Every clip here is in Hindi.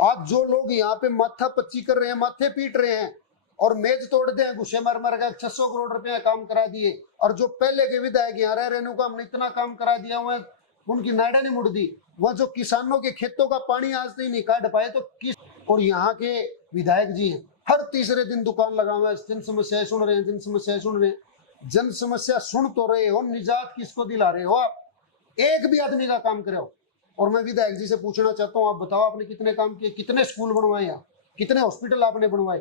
आज जो लोग यहाँ पे माथा पच्ची कर रहे हैं, माथे पीट रहे हैं और मेज तोड़ते हैं, गुस्से मर मर का 600 करोड़ रुपया काम करा दिए, और जो पहले के विधायक यहाँ रह रहने को हमने इतना काम करा दिया हुआ, उनकी नाड़ा नहीं मुड़ दी। वह जो किसानों के खेतों का पानी आज तक नहीं काट पाए, तो किस, और यहाँ के विधायक जी हैं हर तीसरे दिन दुकान लगा हुआ है, जन समस्याएं सुन रहे हैं, जन समस्याएं सुन रहे हैं। जन समस्या सुन तो रहे हो, निजात किसको दिला रहे हो आप? एक भी आदमी का काम करे हो। और मैं विधायक जी से पूछना चाहता हूं, आप बताओ आपने कितने काम किए, कितने स्कूल बनवाए, यहाँ कितने हॉस्पिटल आपने बनवाए,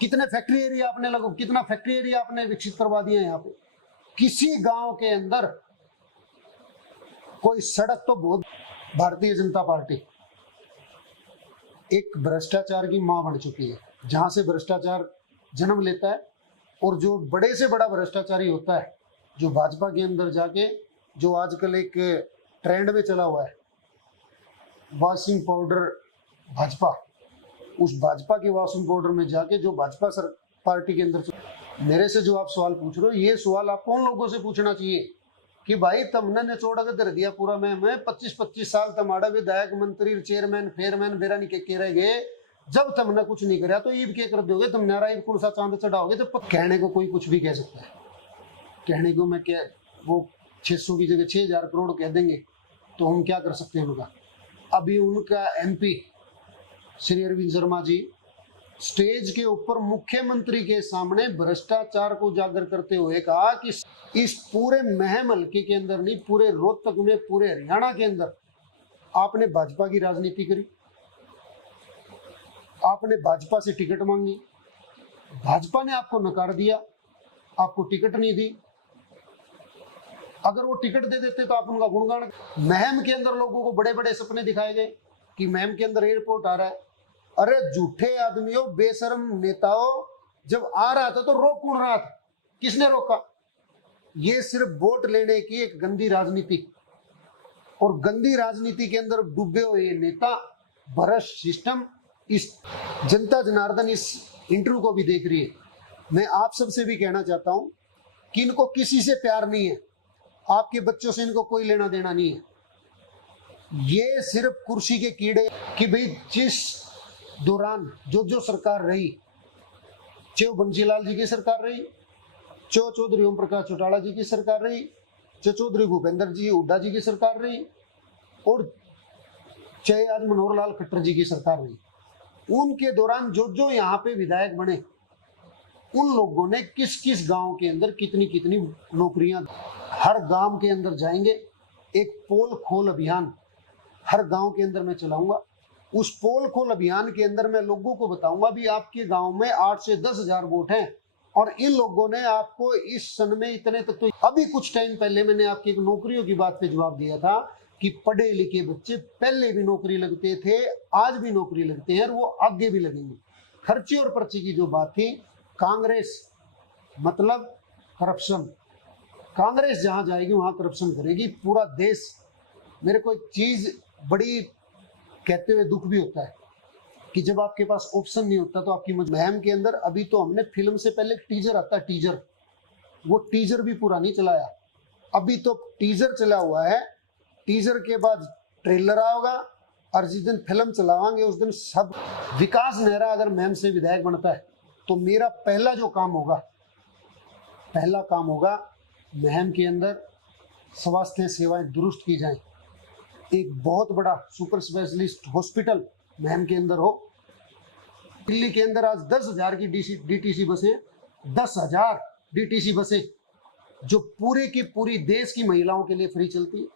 कितने फैक्ट्री एरिया आपने लगो, कितना फैक्ट्री एरिया आपने विकसित करवा दिया यहाँ पे? किसी गांव के अंदर कोई सड़क तो बहुत। भारतीय जनता पार्टी एक भ्रष्टाचार की मां बन चुकी है, जहां से भ्रष्टाचार जन्म लेता है, और जो बड़े से बड़ा भ्रष्टाचारी होता है, जो भाजपा के अंदर जाके, जो आजकल एक ट्रेंड में चला हुआ है, वॉशिंग पाउडर भाजपा, उस भाजपा के वॉशिंग पाउडर में जाके जो भाजपा पार्टी के अंदर। मेरे से जो आप सवाल पूछ रहे हो, ये सवाल आपको उन लोगों से पूछना चाहिए कि भाई तुमने निचोड़ा के धर दिया पूरा, मैं 25-25 साल तमाड़ा विधायक मंत्री चेयरमैन फेयरमैन बेरा नहीं के रह गए, जब तुमने कुछ नहीं कराया तो ईब के कर दोगे, तुम नारा ईब कौन सा चांद चढ़ाओगे? तो कहने को कोई कुछ भी कह सकता है, कहने को मैं क्या, वो 600 की जगह 6000 करोड़ कह देंगे तो हम क्या कर सकते हैं उनका। अभी उनका MP श्री अरविंद शर्मा जी स्टेज के ऊपर मुख्यमंत्री के सामने भ्रष्टाचार को उजागर करते हुए कहा कि इस पूरे महम हल्के के अंदर नहीं, पूरे रोहतक में, पूरे हरियाणा के अंदर आपने भाजपा की राजनीति करी, आपने भाजपा से टिकट मांगी, भाजपा ने आपको नकार दिया, आपको टिकट नहीं दी। अगर वो टिकट दे देते तो आप उनका गुणगान। महम के अंदर लोगों को बड़े बड़े सपने दिखाए गए कि महम के अंदर एयरपोर्ट आ रहा है। अरे झूठे आदमियों, बेशर्म नेताओं, जब आ रहा था तो रोक कौन रहा था? किसने रोका? ये सिर्फ वोट लेने की एक गंदी राजनीति, और गंदी राजनीति के अंदर डूबे हुए ये नेता, भ्रष्ट सिस्टम। इस जनता जनार्दन इस इंटरव्यू को भी देख रही है। मैं आप सबसे भी कहना चाहता हूं कि इनको किसी से प्यार नहीं है, आपके बच्चों से इनको कोई लेना देना नहीं है। ये सिर्फ कुर्सी के कीड़े कि भाई जिस दौरान जो सरकार रही, चाहे बंसीलाल जी की सरकार रही, चाहे चौधरी ओम प्रकाश चौटाला जी की सरकार रही, चाहे चौधरी भूपेंद्र जी हुड्डा जी की सरकार रही, और चाहे आज मनोहर लाल खट्टर जी की सरकार रही, उनके दौरान जो यहाँ पे विधायक बने, उन लोगों ने किस किस गांव के अंदर कितनी कितनी नौकरियां। हर गांव के अंदर जाएंगे, एक पोल खोल अभियान हर गांव के अंदर मैं चलाऊंगा। उस पोल खोल अभियान के अंदर मैं लोगों को बताऊंगा भी आपके गांव में 8 से 10 हजार वोट हैं, और इन लोगों ने आपको इस सन में इतने तक। तो अभी कुछ टाइम पहले मैंने आपकी एक नौकरियों की बात पे जवाब दिया था कि पढ़े लिखे बच्चे पहले भी नौकरी लगते थे, आज भी नौकरी लगते हैं, और वो आगे भी लगेंगे। खर्चे और पर्चे की जो बात थी, कांग्रेस मतलब करप्शन, कांग्रेस जहां जाएगी वहां करप्शन करेगी पूरा देश। मेरे को एक चीज बड़ी कहते हुए दुख भी होता है कि जब आपके पास ऑप्शन नहीं होता तो आपकी मुहिम के अंदर। अभी तो हमने फिल्म से पहले टीजर आता है, टीजर, वो टीजर भी पूरा नहीं चलाया, अभी तो टीजर चला हुआ है, टीजर के बाद ट्रेलर आएगा, और जिस दिन फिल्म चलावांगे उस दिन सब। विकास नेहरा अगर महम से विधायक बनता है तो मेरा पहला जो काम होगा, पहला काम होगा महम के अंदर स्वास्थ्य सेवाएं दुरुस्त की जाएं, एक बहुत बड़ा सुपर स्पेशलिस्ट हॉस्पिटल महम के अंदर हो। दिल्ली के अंदर आज 10,000 की DTC बसें, 10,000 DTC बसें जो पूरे की पूरी देश की महिलाओं के लिए फ्री चलती है।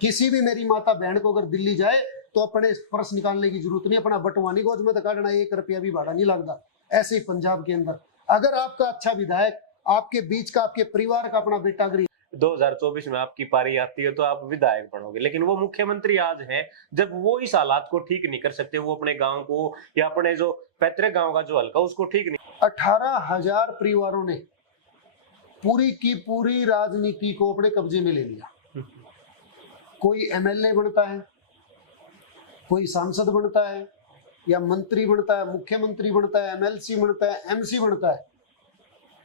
किसी भी मेरी माता बहन को अगर दिल्ली जाए तो अपने पर्स निकालने की जरूरत नहीं, अपना बटवानी गोज में काटना, 1 रुपया भी भाड़ा नहीं लगता। ऐसे ही पंजाब के अंदर अगर आपका अच्छा विधायक, आपके बीच का, आपके परिवार का अपना बेटा अगर 2024 में आपकी पारी आती है तो आप विधायक बनोगे, लेकिन वो मुख्यमंत्री आज है जब वो इस हालात को ठीक नहीं कर सकते, वो अपने गांव को या अपने जो पैतृक गांव का जो हल्का उसको ठीक नहीं। 18,000 परिवारों ने पूरी की पूरी राजनीति को अपने कब्जे में ले लिया। कोई MLA बनता है, कोई सांसद बनता है, या मंत्री बनता है, मुख्यमंत्री बनता है, MLC बनता है, MC बनता है,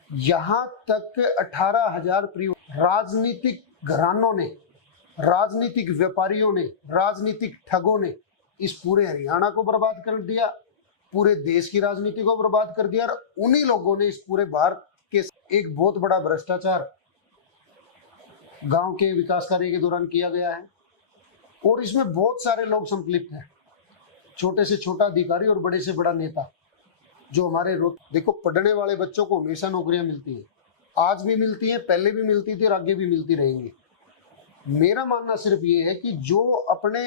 यहां तक 18,000 राजनीतिक घरानों ने, राजनीतिक व्यापारियों ने, राजनीतिक ठगों ने इस पूरे हरियाणा को बर्बाद कर दिया, पूरे देश की राजनीति को बर्बाद कर दिया, और उन्हीं लोगों ने इस पूरे भारत के एक बहुत बड़ा भ्रष्टाचार गांव के विकास कार्य के दौरान किया गया है। और इसमें बहुत सारे लोग संलिप्त हैं, छोटे से छोटा अधिकारी और बड़े से बड़ा नेता। जो हमारे देखो, पढ़ने वाले बच्चों को हमेशा नौकरियां मिलती हैं, आज भी मिलती हैं, पहले भी मिलती थी और आगे भी मिलती रहेंगी। मेरा मानना सिर्फ ये है कि जो अपने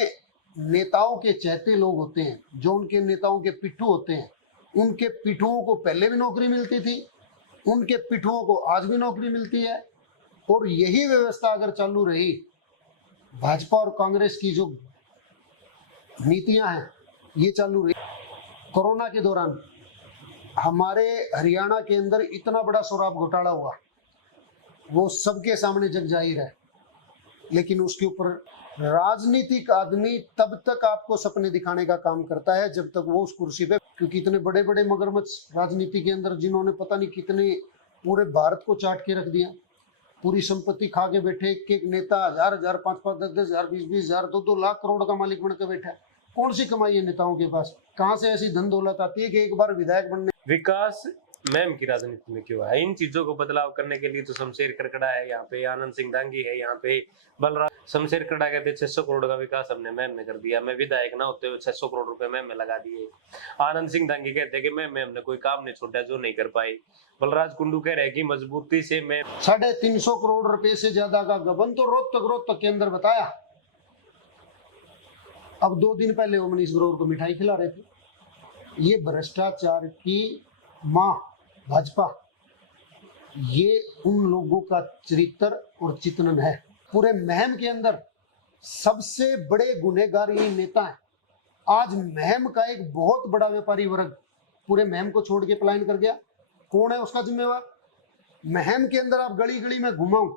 नेताओं के चहेते लोग होते हैं, जो उनके नेताओं के पिट्ठू होते हैं, उनके पिट्ठुओं को पहले भी नौकरी मिलती थी, उनके पिट्ठुओं को आज भी नौकरी मिलती है। और यही व्यवस्था अगर चालू रही, भाजपा और कांग्रेस की जो नीतियां हैं ये चालू रही, कोरोना के दौरान हमारे हरियाणा के अंदर इतना बड़ा शराब घोटाला हुआ, वो सबके सामने जग जाहिर है। लेकिन उसके ऊपर राजनीतिक आदमी तब तक आपको सपने दिखाने का काम करता है जब तक वो उस कुर्सी पे, क्योंकि इतने बड़े बड़े मगरमच्छ राजनीति के अंदर जिन्होंने पता नहीं कितने पूरे भारत को चाट के रख दिया, पूरी संपत्ति खा के बैठे, एक एक नेता 1000-1000, 5-5, 10-10,000, 20-20,000, 2-2 लाख करोड़ का मालिक बनकर बैठा है। कौन सी कमाई है नेताओं के पास? कहां से ऐसी धन दौलत आती है कि एक बार विधायक बनने? विकास मैम की राजनीति में क्यों है? इन चीजों को बदलाव करने के लिए तो शमशेर करकड़ा है यहाँ पे, आनंद सिंह दांगी है यहाँ पे, बलराज। शमशेर करकड़ा कहते 600 करोड़ का विकास हमने मैम में कर दिया, मैं विधायक ना होते हुए 600 करोड़ रुपए मैम में लगा दिए। आनंद सिंह दांगी कहते हैं कि मैम में हमने कोई काम नहीं छोड़ा जो नहीं कर पाई। बलराज कुंडू कह रहे हैं कि मजबूती से मैं 350 करोड़ रुपए से ज्यादा का गबन तो रोहतक के अंदर बताया। अब 2 दिन पहले वो मनीष ग्रोवर को मिठाई खिला रहे थे। ये भ्रष्टाचार की मां भाजपा, ये उन लोगों का चरित्र और चित्रण है। पूरे महम के अंदर सबसे बड़े गुनहगार ये नेता हैं। आज महम का एक बहुत बड़ा व्यापारी वर्ग पूरे महम को छोड़ के पलायन कर गया। कौन है उसका जिम्मेवार? महम के अंदर आप गली गली में घुमाओ,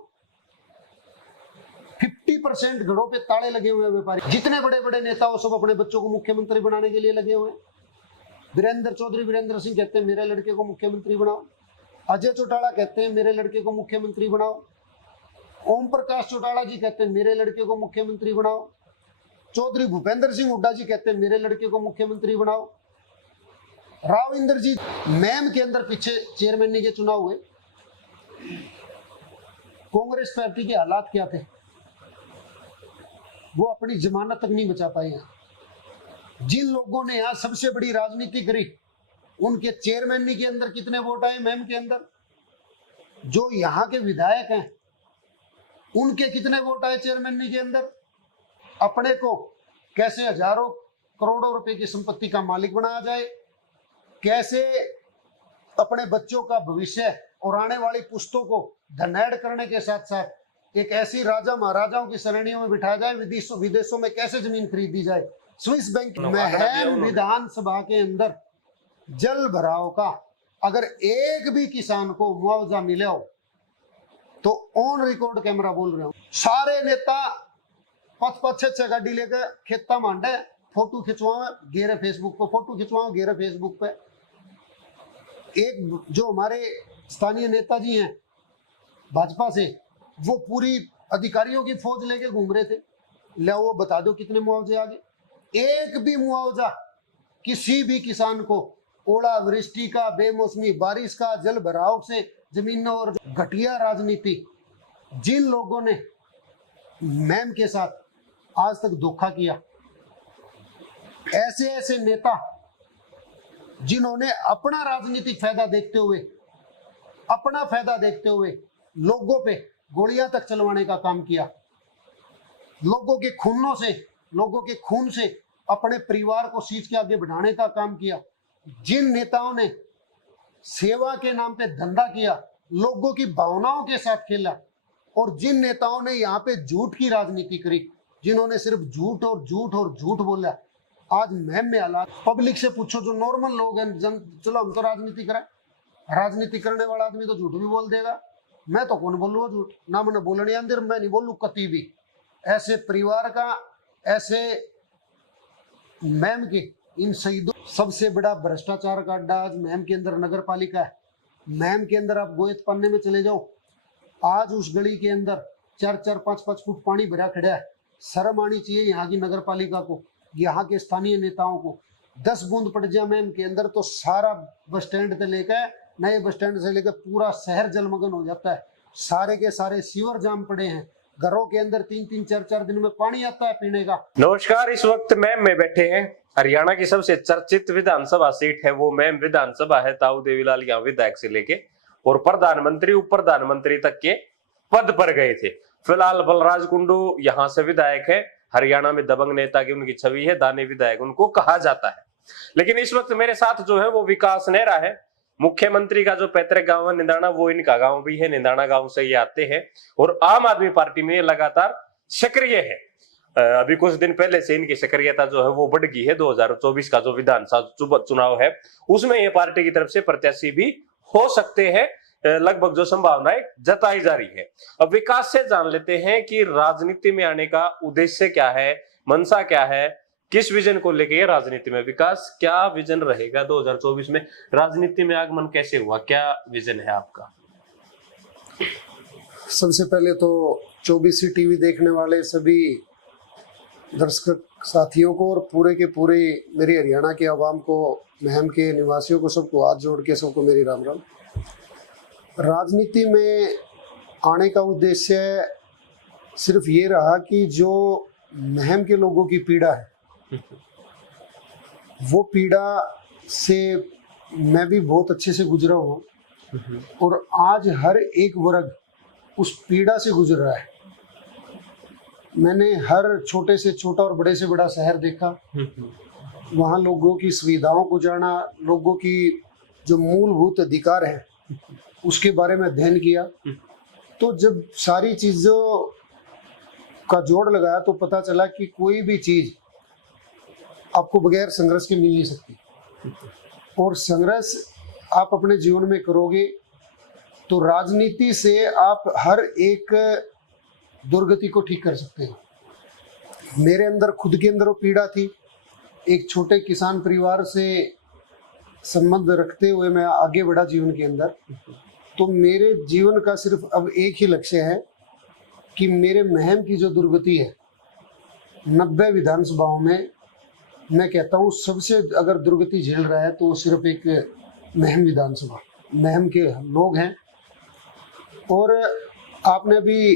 50% घरों पे ताले लगे हुए हैं व्यापारी। जितने बड़े बड़े नेता वो सब अपने बच्चों को मुख्यमंत्री बनाने के लिए लगे हुए हैं। वीरेंद्र सिंह कहते हैं मेरे लड़के को मुख्यमंत्री बनाओ। अजय चौटाला कहते हैं मेरे लड़के को मुख्यमंत्री बनाओ। ओम प्रकाश चौटाला जी कहते हैं मेरे लड़के को मुख्यमंत्री बनाओ। चौधरी भूपेंद्र सिंह हुड्डा जी कहते हैं मेरे लड़के को मुख्यमंत्री बनाओ। राव इंद्रजीत मैम के अंदर पीछे चेयरमैन के चुनाव हुए, कांग्रेस पार्टी के हालात क्या थे? वो अपनी जमानत तक नहीं बचा पाए। जिन लोगों ने यहाँ सबसे बड़ी राजनीति करी, उनके चेयरमैन के अंदर कितने वोट आए मैम के अंदर? जो यहाँ के विधायक हैं उनके कितने वोट आए चेयरमैन के अंदर? अपने को कैसे हजारों करोड़ों रुपए की संपत्ति का मालिक बनाया जाए, कैसे अपने बच्चों का भविष्य और आने वाली पुश्तों को धनैड करने के साथ साथ एक ऐसी राजा महाराजाओं की श्रेणियों में बिठाया जाए, विदेशों में कैसे जमीन खरीदी जाए। स्विस बैंक महम विधानसभा के अंदर जल भराव का अगर एक भी किसान को मुआवजा मिले हो तो ऑन रिकॉर्ड कैमरा बोल रहे हो, सारे नेता 5-5, 6-6 गाड़ी लेकर खेता मांडे, फोटो खिंचवाओ गेरे फेसबुक पे, फोटो खिंचवाओ गेरे फेसबुक पे। एक जो हमारे स्थानीय नेताजी हैं भाजपा से, वो पूरी अधिकारियों की फौज लेके घूम रहे थे, ले वो बता दो कितने मुआवजे आ गए। एक भी मुआवजा किसी भी किसान को ओला वृष्टि का, बेमौसमी बारिश का, जल भराव से जमीनों और घटिया राजनीति जिन लोगों ने मैम के साथ आज तक धोखा किया, ऐसे ऐसे नेता जिन्होंने अपना राजनीतिक फायदा देखते हुए लोगों पे गोलियां तक चलवाने का काम किया, लोगों के खून से अपने परिवार को सीट के आगे बढ़ाने का काम किया, जिन नेताओं ने सेवा के नाम पे धंधा किया, लोगों की भावनाओं के साथ खेला, और जिन नेताओं ने यहाँ पे झूठ की राजनीति करी, जिन्होंने सिर्फ झूठ बोला, आज महम में हालात पब्लिक से पूछो, जो नॉर्मल लोग हैं, चलो हम तो राजनीति करें, राजनीति करने वाला आदमी तो झूठ भी बोल देगा। मैं तो कौन बोलूँ झूठ, ना मैंने बोलने अंदर, मैं नहीं बोलूँ कती भी। ऐसे परिवार का, ऐसे मैम के इन शहीदों, सबसे बड़ा भ्रष्टाचार का अड्डा आज मैम के अंदर नगर पालिका है। मैम के अंदर आप गोयत पन्ने में चले जाओ, आज उस गली के अंदर 4-4, 5-5 फुट पानी भरा खड़ा है। शर्म आनी चाहिए यहाँ की नगर पालिका को। यहाँ के स्थानीय नेताओं को 10 बूंद पड़ जाए मैम के अंदर तो सारा बस स्टैंड से लेकर नए बस स्टैंड से लेकर पूरा शहर जलमग्न हो जाता है। सारे के सारे सीवर जाम पड़े हैं, घरों के अंदर 3-3 4-4 दिन में पानी आता है पीने का। नमस्कार, इस वक्त मैम में बैठे हैं। हरियाणा की सबसे चर्चित विधानसभा सीट है वो मैम विधानसभा है। ताऊ देवीलाल यहाँ विधायक से लेके और प्रधानमंत्री उप प्रधानमंत्री तक के पद पर गए थे। फिलहाल बलराज कुंडू यहाँ से विधायक है। हरियाणा में दबंग नेता की उनकी छवि है, दानी विधायक उनको कहा जाता है। लेकिन इस वक्त मेरे साथ जो है वो विकास नेहरा है। मुख्यमंत्री का जो पैतृक गांव है निंदाना, वो इनका गांव भी है। निंदाना गांव से ये आते हैं और आम आदमी पार्टी में लगातार सक्रिय है। अभी कुछ दिन पहले से इनकी सक्रियता जो है वो बढ़ गई है। 2024 का जो विधानसभा चुनाव है उसमें ये पार्टी की तरफ से प्रत्याशी भी हो सकते हैं, लगभग जो संभावनाएं जताई जा रही है। अब विकास से जान लेते हैं कि राजनीति में आने का उद्देश्य क्या है, मंशा क्या है, किस विजन को लेके राजनीति में। विकास, क्या विजन रहेगा 2024 में? राजनीति में आगमन कैसे हुआ, क्या विजन है आपका? सबसे पहले तो 24 टीवी देखने वाले सभी दर्शक साथियों को और पूरे के पूरे मेरी हरियाणा के आवाम को, महम के निवासियों को, सबको हाथ जोड़ के सबको मेरी राम राम। राजनीति में आने का उद्देश्य सिर्फ ये रहा कि जो महम के लोगों की पीड़ा है वो पीड़ा से मैं भी बहुत अच्छे से गुजरा हूँ और आज हर एक वर्ग उस पीड़ा से गुजर रहा है। मैंने हर छोटे से छोटा और बड़े से बड़ा शहर देखा, वहाँ लोगों की सुविधाओं को जाना, लोगों की जो मूलभूत अधिकार है उसके बारे में अध्ययन किया। तो जब सारी चीज़ों का जोड़ लगाया तो पता चला कि कोई भी चीज़ आपको बगैर संघर्ष के मिल नहीं सकती और संघर्ष आप अपने जीवन में करोगे तो राजनीति से आप हर एक दुर्गति को ठीक कर सकते हैं। मेरे अंदर खुद के अंदर वो पीड़ा थी। एक छोटे किसान परिवार से संबंध रखते हुए मैं आगे बढ़ा जीवन के अंदर। तो मेरे जीवन का सिर्फ अब एक ही लक्ष्य है कि मेरे महम की जो दुर्गति है 90 विधानसभाओं में, मैं कहता हूँ सबसे अगर दुर्गति झेल रहा है तो सिर्फ एक महम विधानसभा, महम के लोग हैं। और आपने अभी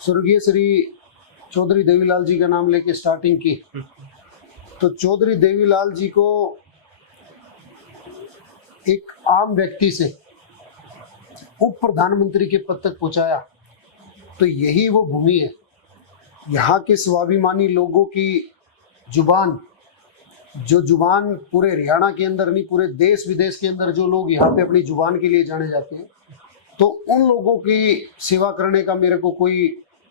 स्वर्गीय श्री चौधरी देवीलाल जी का नाम लेके स्टार्टिंग की, तो चौधरी देवीलाल जी को एक आम व्यक्ति से उप प्रधानमंत्री के पद तक पहुंचाया, तो यही वो भूमि है। यहाँ के स्वाभिमानी लोगों की जुबान, जो जुबान पूरे हरियाणा के अंदर नहीं पूरे देश विदेश के अंदर जो लोग यहाँ पे अपनी जुबान के लिए जाने जाते हैं, तो उन लोगों की सेवा करने का मेरे को कोई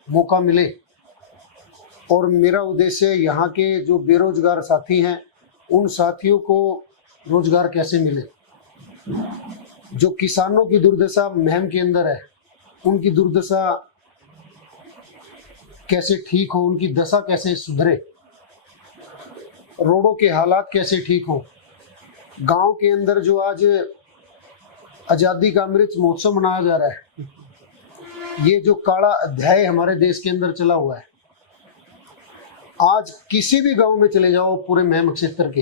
मौका मिले। और मेरा उद्देश्य यहाँ के जो बेरोजगार साथी हैं उन साथियों को रोजगार कैसे मिले, जो किसानों की दुर्दशा महम के अंदर है उनकी दुर्दशा कैसे ठीक हो, उनकी दशा कैसे सुधरे, रोडों के हालात कैसे ठीक हो। गांव के अंदर जो आज आज़ादी का अमृत महोत्सव मनाया जा रहा है, ये जो काला अध्याय हमारे देश के अंदर चला हुआ है, आज किसी भी गांव में चले जाओ पूरे महम क्षेत्र के,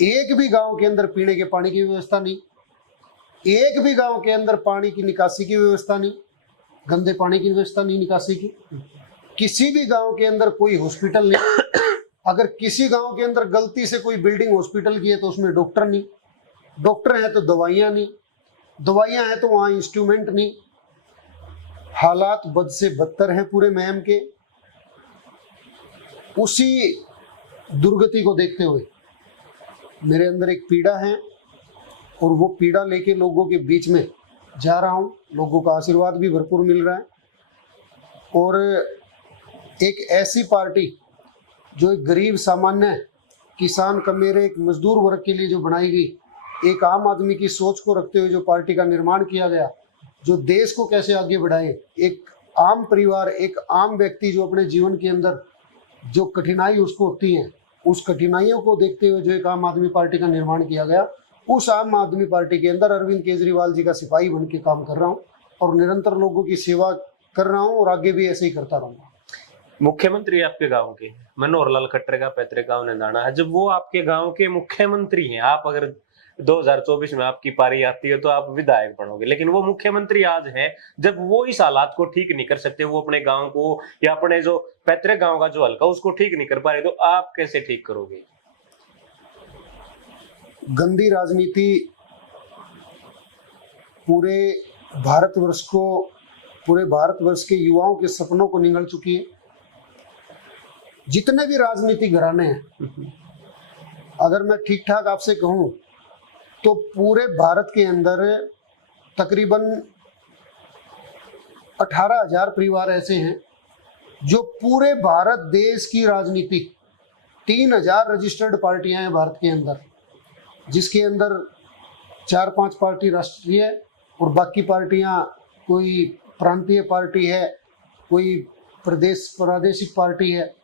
एक भी गांव के अंदर पीने के पानी की व्यवस्था नहीं, एक भी गांव के अंदर पानी की निकासी की व्यवस्था नहीं, गंदे पानी की व्यवस्था नहीं निकासी की। किसी भी गांव के अंदर कोई हॉस्पिटल नहीं। अगर किसी गांव के अंदर गलती से कोई बिल्डिंग हॉस्पिटल की है तो उसमें डॉक्टर नहीं, डॉक्टर है तो दवाइयाँ नहीं, दवाइयाँ हैं तो वहाँ इंस्ट्रूमेंट नहीं। हालात बद से बदतर हैं पूरे महम के। उसी दुर्गति को देखते हुए मेरे अंदर एक पीड़ा है और वो पीड़ा लेके लोगों के बीच में जा रहा हूँ। लोगों का आशीर्वाद भी भरपूर मिल रहा है और एक ऐसी पार्टी जो एक गरीब सामान्य किसान कमेरे एक मजदूर वर्ग के लिए जो बनाई गई, एक आम आदमी की सोच को रखते हुए जो पार्टी का निर्माण किया गया, जो देश को कैसे आगे बढ़ाए, एक आम परिवार, एक आम व्यक्ति जो अपने जीवन के अंदर जो कठिनाई उसको होती हैं, उस कठिनाइयों को देखते हुए जो एक आम आदमी पार्टी का निर्माण किया गया, उस आम आदमी पार्टी के अंदर अरविंद केजरीवाल जी का सिपाही बन के काम कर रहा हूँ और निरंतर लोगों की सेवा कर रहा हूँ और आगे भी ऐसे ही करता रहूँगा। मुख्यमंत्री आपके गांव के हैं। मनोहर लाल खट्टर का पैतृक गांव निंदाना है। जब वो आपके गांव के मुख्यमंत्री हैं, आप अगर 2024 में आपकी पारी आती है तो आप विधायक बनोगे, लेकिन वो मुख्यमंत्री आज है, जब वो इस हालात को ठीक नहीं कर सकते, वो अपने गांव को या अपने जो पैतृक गांव का जो हल्का उसको ठीक नहीं कर पा रहे, तो आप कैसे ठीक करोगे? गंदी राजनीति पूरे भारतवर्ष के युवाओं के सपनों को निगल चुकी है। जितने भी राजनीतिक घराने हैं, अगर मैं ठीक ठाक आपसे कहूं तो पूरे भारत के अंदर तकरीबन 18,000 परिवार ऐसे हैं जो पूरे भारत देश की राजनीति, 3,000 रजिस्टर्ड पार्टियां हैं भारत के अंदर, जिसके अंदर 4-5 पार्टी राष्ट्रीय और बाकी पार्टियां कोई प्रांतीय पार्टी है, कोई प्रादेशिक पार्टी है।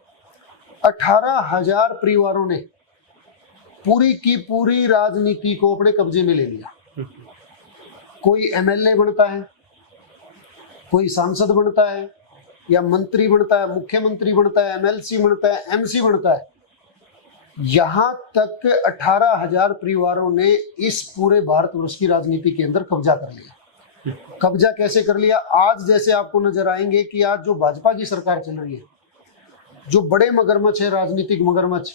18,000 परिवारों ने पूरी की पूरी राजनीति को अपने कब्जे में ले लिया। कोई एमएलए बनता है, कोई सांसद बनता है या मंत्री बनता है, मुख्यमंत्री बनता है, एमएलसी बनता है, एमसी बनता है। यहां तक 18,000 परिवारों ने इस पूरे भारतवर्ष की राजनीति के अंदर कब्जा कर लिया। कब्जा कैसे कर लिया? आज जैसे आपको नजर आएंगे कि आज जो भाजपा की सरकार चल रही है, जो बड़े मगरमच्छ है, राजनीतिक मगरमच्छ,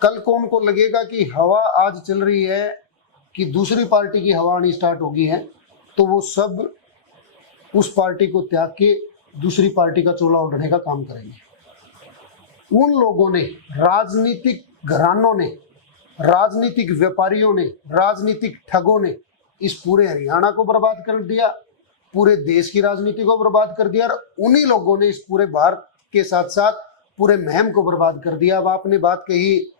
कल को उनको लगेगा कि हवा आज चल रही है कि दूसरी पार्टी की हवा आनी स्टार्ट होगी है, तो वो सब उस पार्टी को त्याग के दूसरी पार्टी का चोला ओढ़ने का काम करेंगे। उन लोगों ने, राजनीतिक घरानों ने, राजनीतिक व्यापारियों ने, राजनीतिक ठगों ने इस पूरे हरियाणा को बर्बाद कर दिया, पूरे देश की राजनीति को बर्बाद कर दिया, और उन्हीं लोगों ने इस पूरे भारत के साथ साथ पूरे मुहिम को बर्बाद कर दिया। अब आपने बात कही,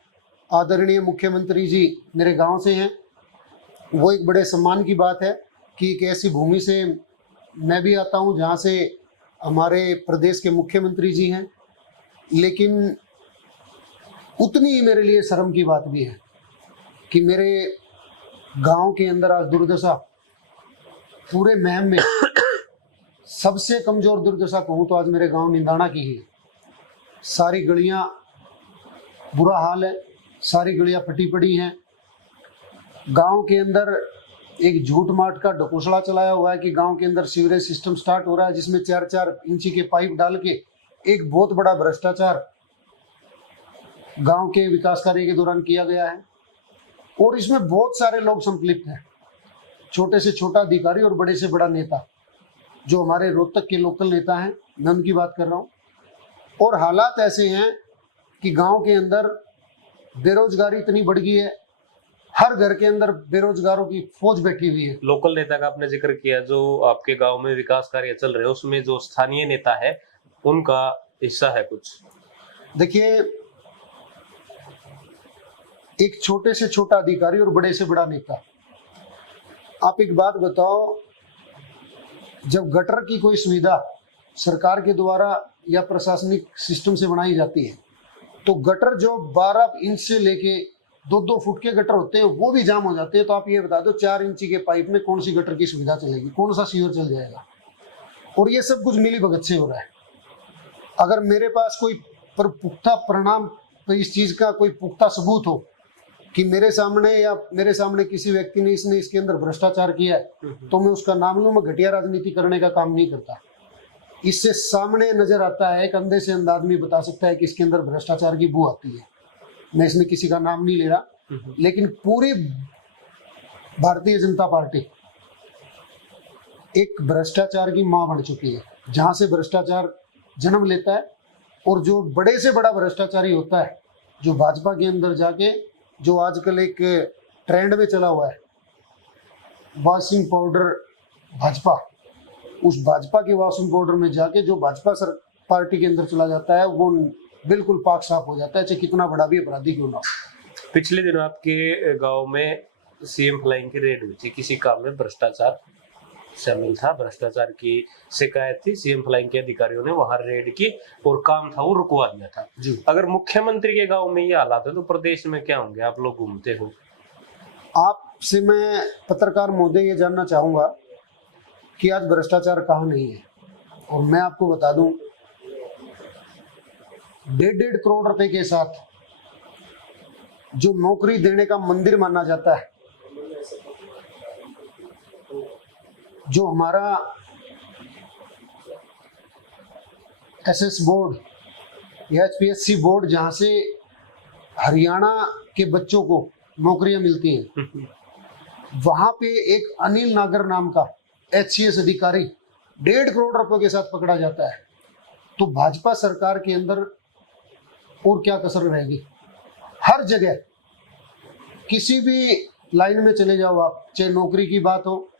आदरणीय मुख्यमंत्री जी मेरे गांव से हैं, वो एक बड़े सम्मान की बात है कि एक ऐसी भूमि से मैं भी आता हूं जहां से हमारे प्रदेश के मुख्यमंत्री जी हैं, लेकिन उतनी ही मेरे लिए शर्म की बात भी है कि मेरे गांव के अंदर आज दुर्दशा, पूरे मुहिम में सबसे कमजोर दुर्दशा कहूँ तो आज मेरे गांव निंदाना की ही है। सारी गलियां बुरा हाल है, सारी गलियां फटी पड़ी हैं। गांव के अंदर एक झूठ माट का ढकोसला चलाया हुआ है कि गांव के अंदर सीवरेज सिस्टम स्टार्ट हो रहा है, जिसमें 4-4 इंची के पाइप डाल के एक बहुत बड़ा भ्रष्टाचार गांव के विकास कार्य के दौरान किया गया है, और इसमें बहुत सारे लोग संलिप्त हैं, छोटे से छोटा अधिकारी और बड़े से बड़ा नेता, जो हमारे रोहतक के लोकल नेता हैं, मैं उनकी बात कर रहा हूँ। और हालात ऐसे हैं कि गांव के अंदर बेरोजगारी इतनी बढ़ गई है, हर घर के अंदर बेरोजगारों की फौज बैठी हुई है। लोकल नेता का आपने जिक्र किया, जो आपके गांव में विकास कार्य चल रहे हैं उसमें जो स्थानीय नेता है उनका हिस्सा है कुछ? देखिए, एक छोटे से छोटा अधिकारी और बड़े से बड़ा नेता, आप एक बात बताओ, जब गटर की कोई सुविधा सरकार के द्वारा या प्रशासनिक सिस्टम से बनाई जाती है, तो गटर जो 12 इंच से लेके 2-2 फुट के गटर होते हैं वो भी जाम हो जाते हैं। तो आप ये बता दो 4 इंची के पाइप में कौन सी गटर की सुविधा चलेगी, कौन सा सीवर चल जाएगा? और ये सब कुछ मिली भगत से हो रहा है। अगर मेरे पास कोई पुख्ता परिणाम, इस चीज का कोई पुख्ता सबूत हो कि मेरे सामने या मेरे सामने किसी व्यक्ति ने इसके अंदर भ्रष्टाचार किया है, तो मैं उसका नाम लूं। मैं घटिया राजनीति करने का काम नहीं करता। इससे सामने नजर आता है, एक अंधे से अंधा आदमी बता सकता है कि इसके अंदर भ्रष्टाचार की बू आती है। मैं इसमें किसी का नाम नहीं ले रहा, लेकिन पूरी भारतीय जनता पार्टी एक भ्रष्टाचार की मां बन चुकी है, जहां से भ्रष्टाचार जन्म लेता है। और जो बड़े से बड़ा भ्रष्टाचारी होता है, जो भाजपा के अंदर जाके, जो आजकल एक ट्रेंड में चला हुआ है, वॉशिंग पाउडर भाजपा, उस भाजपा के वॉशिंग पाउडर में जाके जो भाजपा पार्टी के अंदर चला जाता है, वो बिल्कुल पाक साफ हो जाता है, चाहे कितना बड़ा भी अपराधी क्यों ना हो। पिछले दिनों आपके गांव में सीएम फ्लाइंग की रेड हुई थी, किसी काम में भ्रष्टाचार शामिल था, भ्रष्टाचार की शिकायत थी, सीएम फ्लाइंग के अधिकारियों ने वहां रेड की और काम था वो रुकवा दिया था जी। अगर मुख्यमंत्री के गांव में ये हालात है तो प्रदेश में क्या होंगे? आप लोग घूमते हो, आपसे मैं पत्रकार महोदय ये जानना चाहूंगा कि आज भ्रष्टाचार कहाँ नहीं है। और मैं आपको बता दूं, 1.5 करोड़ रुपए के साथ जो नौकरी देने का मंदिर माना जाता है, जो हमारा एसएस बोर्ड या एचपीएससी बोर्ड, जहां से हरियाणा के बच्चों को नौकरियां मिलती हैं, वहां पे एक अनिल नागर नाम का एचसीएस अधिकारी 1.5 करोड़ रुपए के साथ पकड़ा जाता है। तो भाजपा सरकार के अंदर और क्या कसर रहेगी? हर जगह किसी भी लाइन में चले जाओ आप, चाहे नौकरी की बात हो,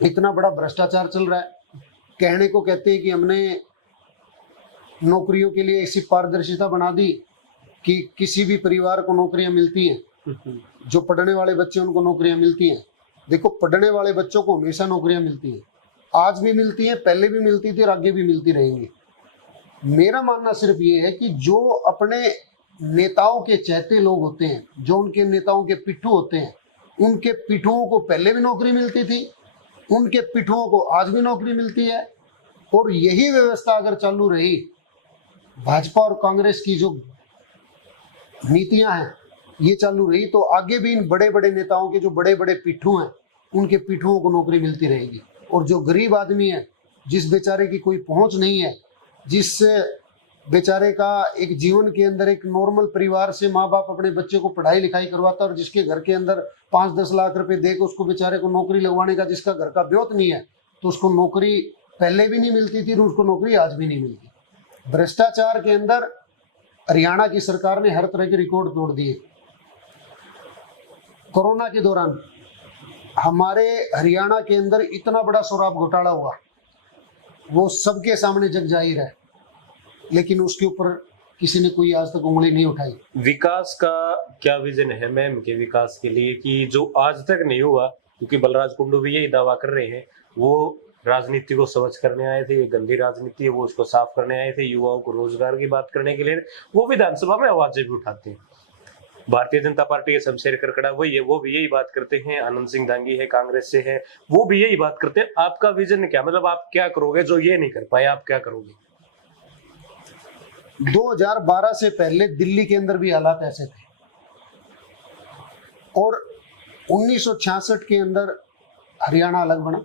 इतना बड़ा भ्रष्टाचार चल रहा है। कहने को कहते हैं कि हमने नौकरियों के लिए ऐसी पारदर्शिता बना दी कि किसी भी परिवार को नौकरियां मिलती हैं, जो पढ़ने वाले बच्चे उनको नौकरियां मिलती हैं। देखो, पढ़ने वाले बच्चों को हमेशा नौकरियां मिलती हैं, आज भी मिलती हैं, पहले भी मिलती थी और आगे भी मिलती रहेंगी। मेरा मानना सिर्फ ये है कि जो अपने नेताओं के चहेते लोग होते हैं, जो उनके नेताओं के पिट्ठू होते हैं, उनके पिट्ठुओं को पहले भी नौकरी मिलती थी, उनके पिट्ठुओं को आज भी नौकरी मिलती है। और यही व्यवस्था अगर चालू रही, भाजपा और कांग्रेस की जो नीतियां हैं ये चालू रही, तो आगे भी इन बड़े बड़े नेताओं के जो बड़े बड़े पिट्ठू हैं, उनके पिट्ठुओं को नौकरी मिलती रहेगी। और जो गरीब आदमी है, जिस बेचारे की कोई पहुंच नहीं है, जिस बेचारे का एक जीवन के अंदर एक नॉर्मल परिवार से माँ बाप अपने बच्चे को पढ़ाई लिखाई करवाता, और जिसके घर के अंदर 5-10 लाख रुपए देकर उसको बेचारे को नौकरी लगवाने का जिसका घर का ब्योत नहीं है, तो उसको नौकरी पहले भी नहीं मिलती थी और उसको नौकरी आज भी नहीं मिलती। भ्रष्टाचार के अंदर हरियाणा की सरकार ने हर तरह के रिकॉर्ड तोड़ दिए। कोरोना के दौरान हमारे हरियाणा के अंदर इतना बड़ा शराब घोटाला हुआ, वो सबके सामने जग जाहिर है, लेकिन उसके ऊपर किसी ने कोई आज तक उंगली नहीं उठाई। विकास का क्या विजन है मैम के विकास के लिए कि जो आज तक नहीं हुआ? क्योंकि बलराज कुंडू भी यही दावा कर रहे हैं, वो राजनीति को समझ करने आए थे, ये गंदी राजनीति है, वो उसको साफ करने आए थे, युवाओं को रोजगार की बात करने के लिए वो विधानसभा में आवाजें भी उठाते हैं। भारतीय जनता पार्टी के शमशेर करकड़ा वही है, वो भी यही बात करते हैं। आनंद सिंह दांगी है, कांग्रेस से है, वो भी यही बात करते हैं। आपका विजन क्या, मतलब आप क्या करोगे जो ये नहीं कर पाए, आप क्या करोगे? 2012 से पहले दिल्ली के अंदर भी हालात ऐसे थे, और 1966 के अंदर हरियाणा अलग बना।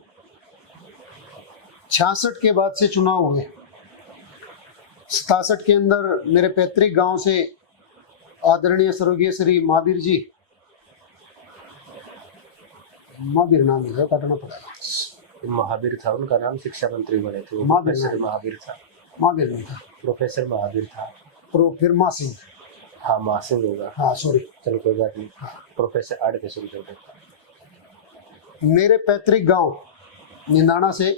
66 के बाद से चुनाव हुए। 67 के अंदर मेरे पैतृक गांव से आदरणीय स्वर्गीय श्री महावीर जी, महावीर नाम है, काटना पड़ेगा, महावीर था उनका नाम, शिक्षा मंत्री बने थे, महावीर महावीर था, महावीर नहीं था, प्रोफेसर महावीर था, फिर मां सिंह, हाँ मां सिंह होगा, हाँ सॉरी, चलो कोई बात नहीं, प्रोफेसर आड़ के शुरू करते। मेरे पैतृक गांव निंदाना से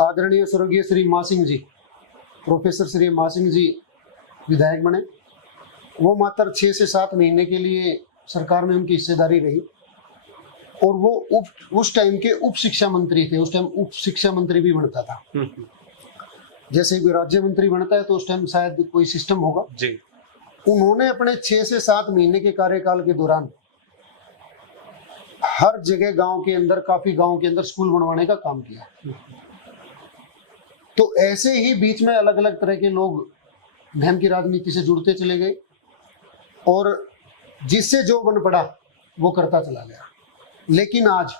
आदरणीय स्वर्गीय श्री मां सिंह जी, प्रोफेसर श्री मां सिंह जी विधायक बने। वो मात्र 6 से 7 महीने के लिए सरकार में उनकी हिस्सेदारी रही, और वो उस टाइम के उप शिक्षा मंत्री थे। उस टाइम उप शिक्षा मंत्री भी बनता था, जैसे भी राज्य मंत्री बनता है तो उस टाइम शायद कोई सिस्टम होगा जी। उन्होंने अपने 6 से 7 महीने के कार्यकाल के दौरान हर जगह गांव के अंदर, काफी गांव के अंदर स्कूल बनवाने का काम किया। तो ऐसे ही बीच में अलग अलग तरह के लोग महम की राजनीति से जुड़ते चले गए, और जिससे जो बन पड़ा वो करता चला गया। लेकिन आज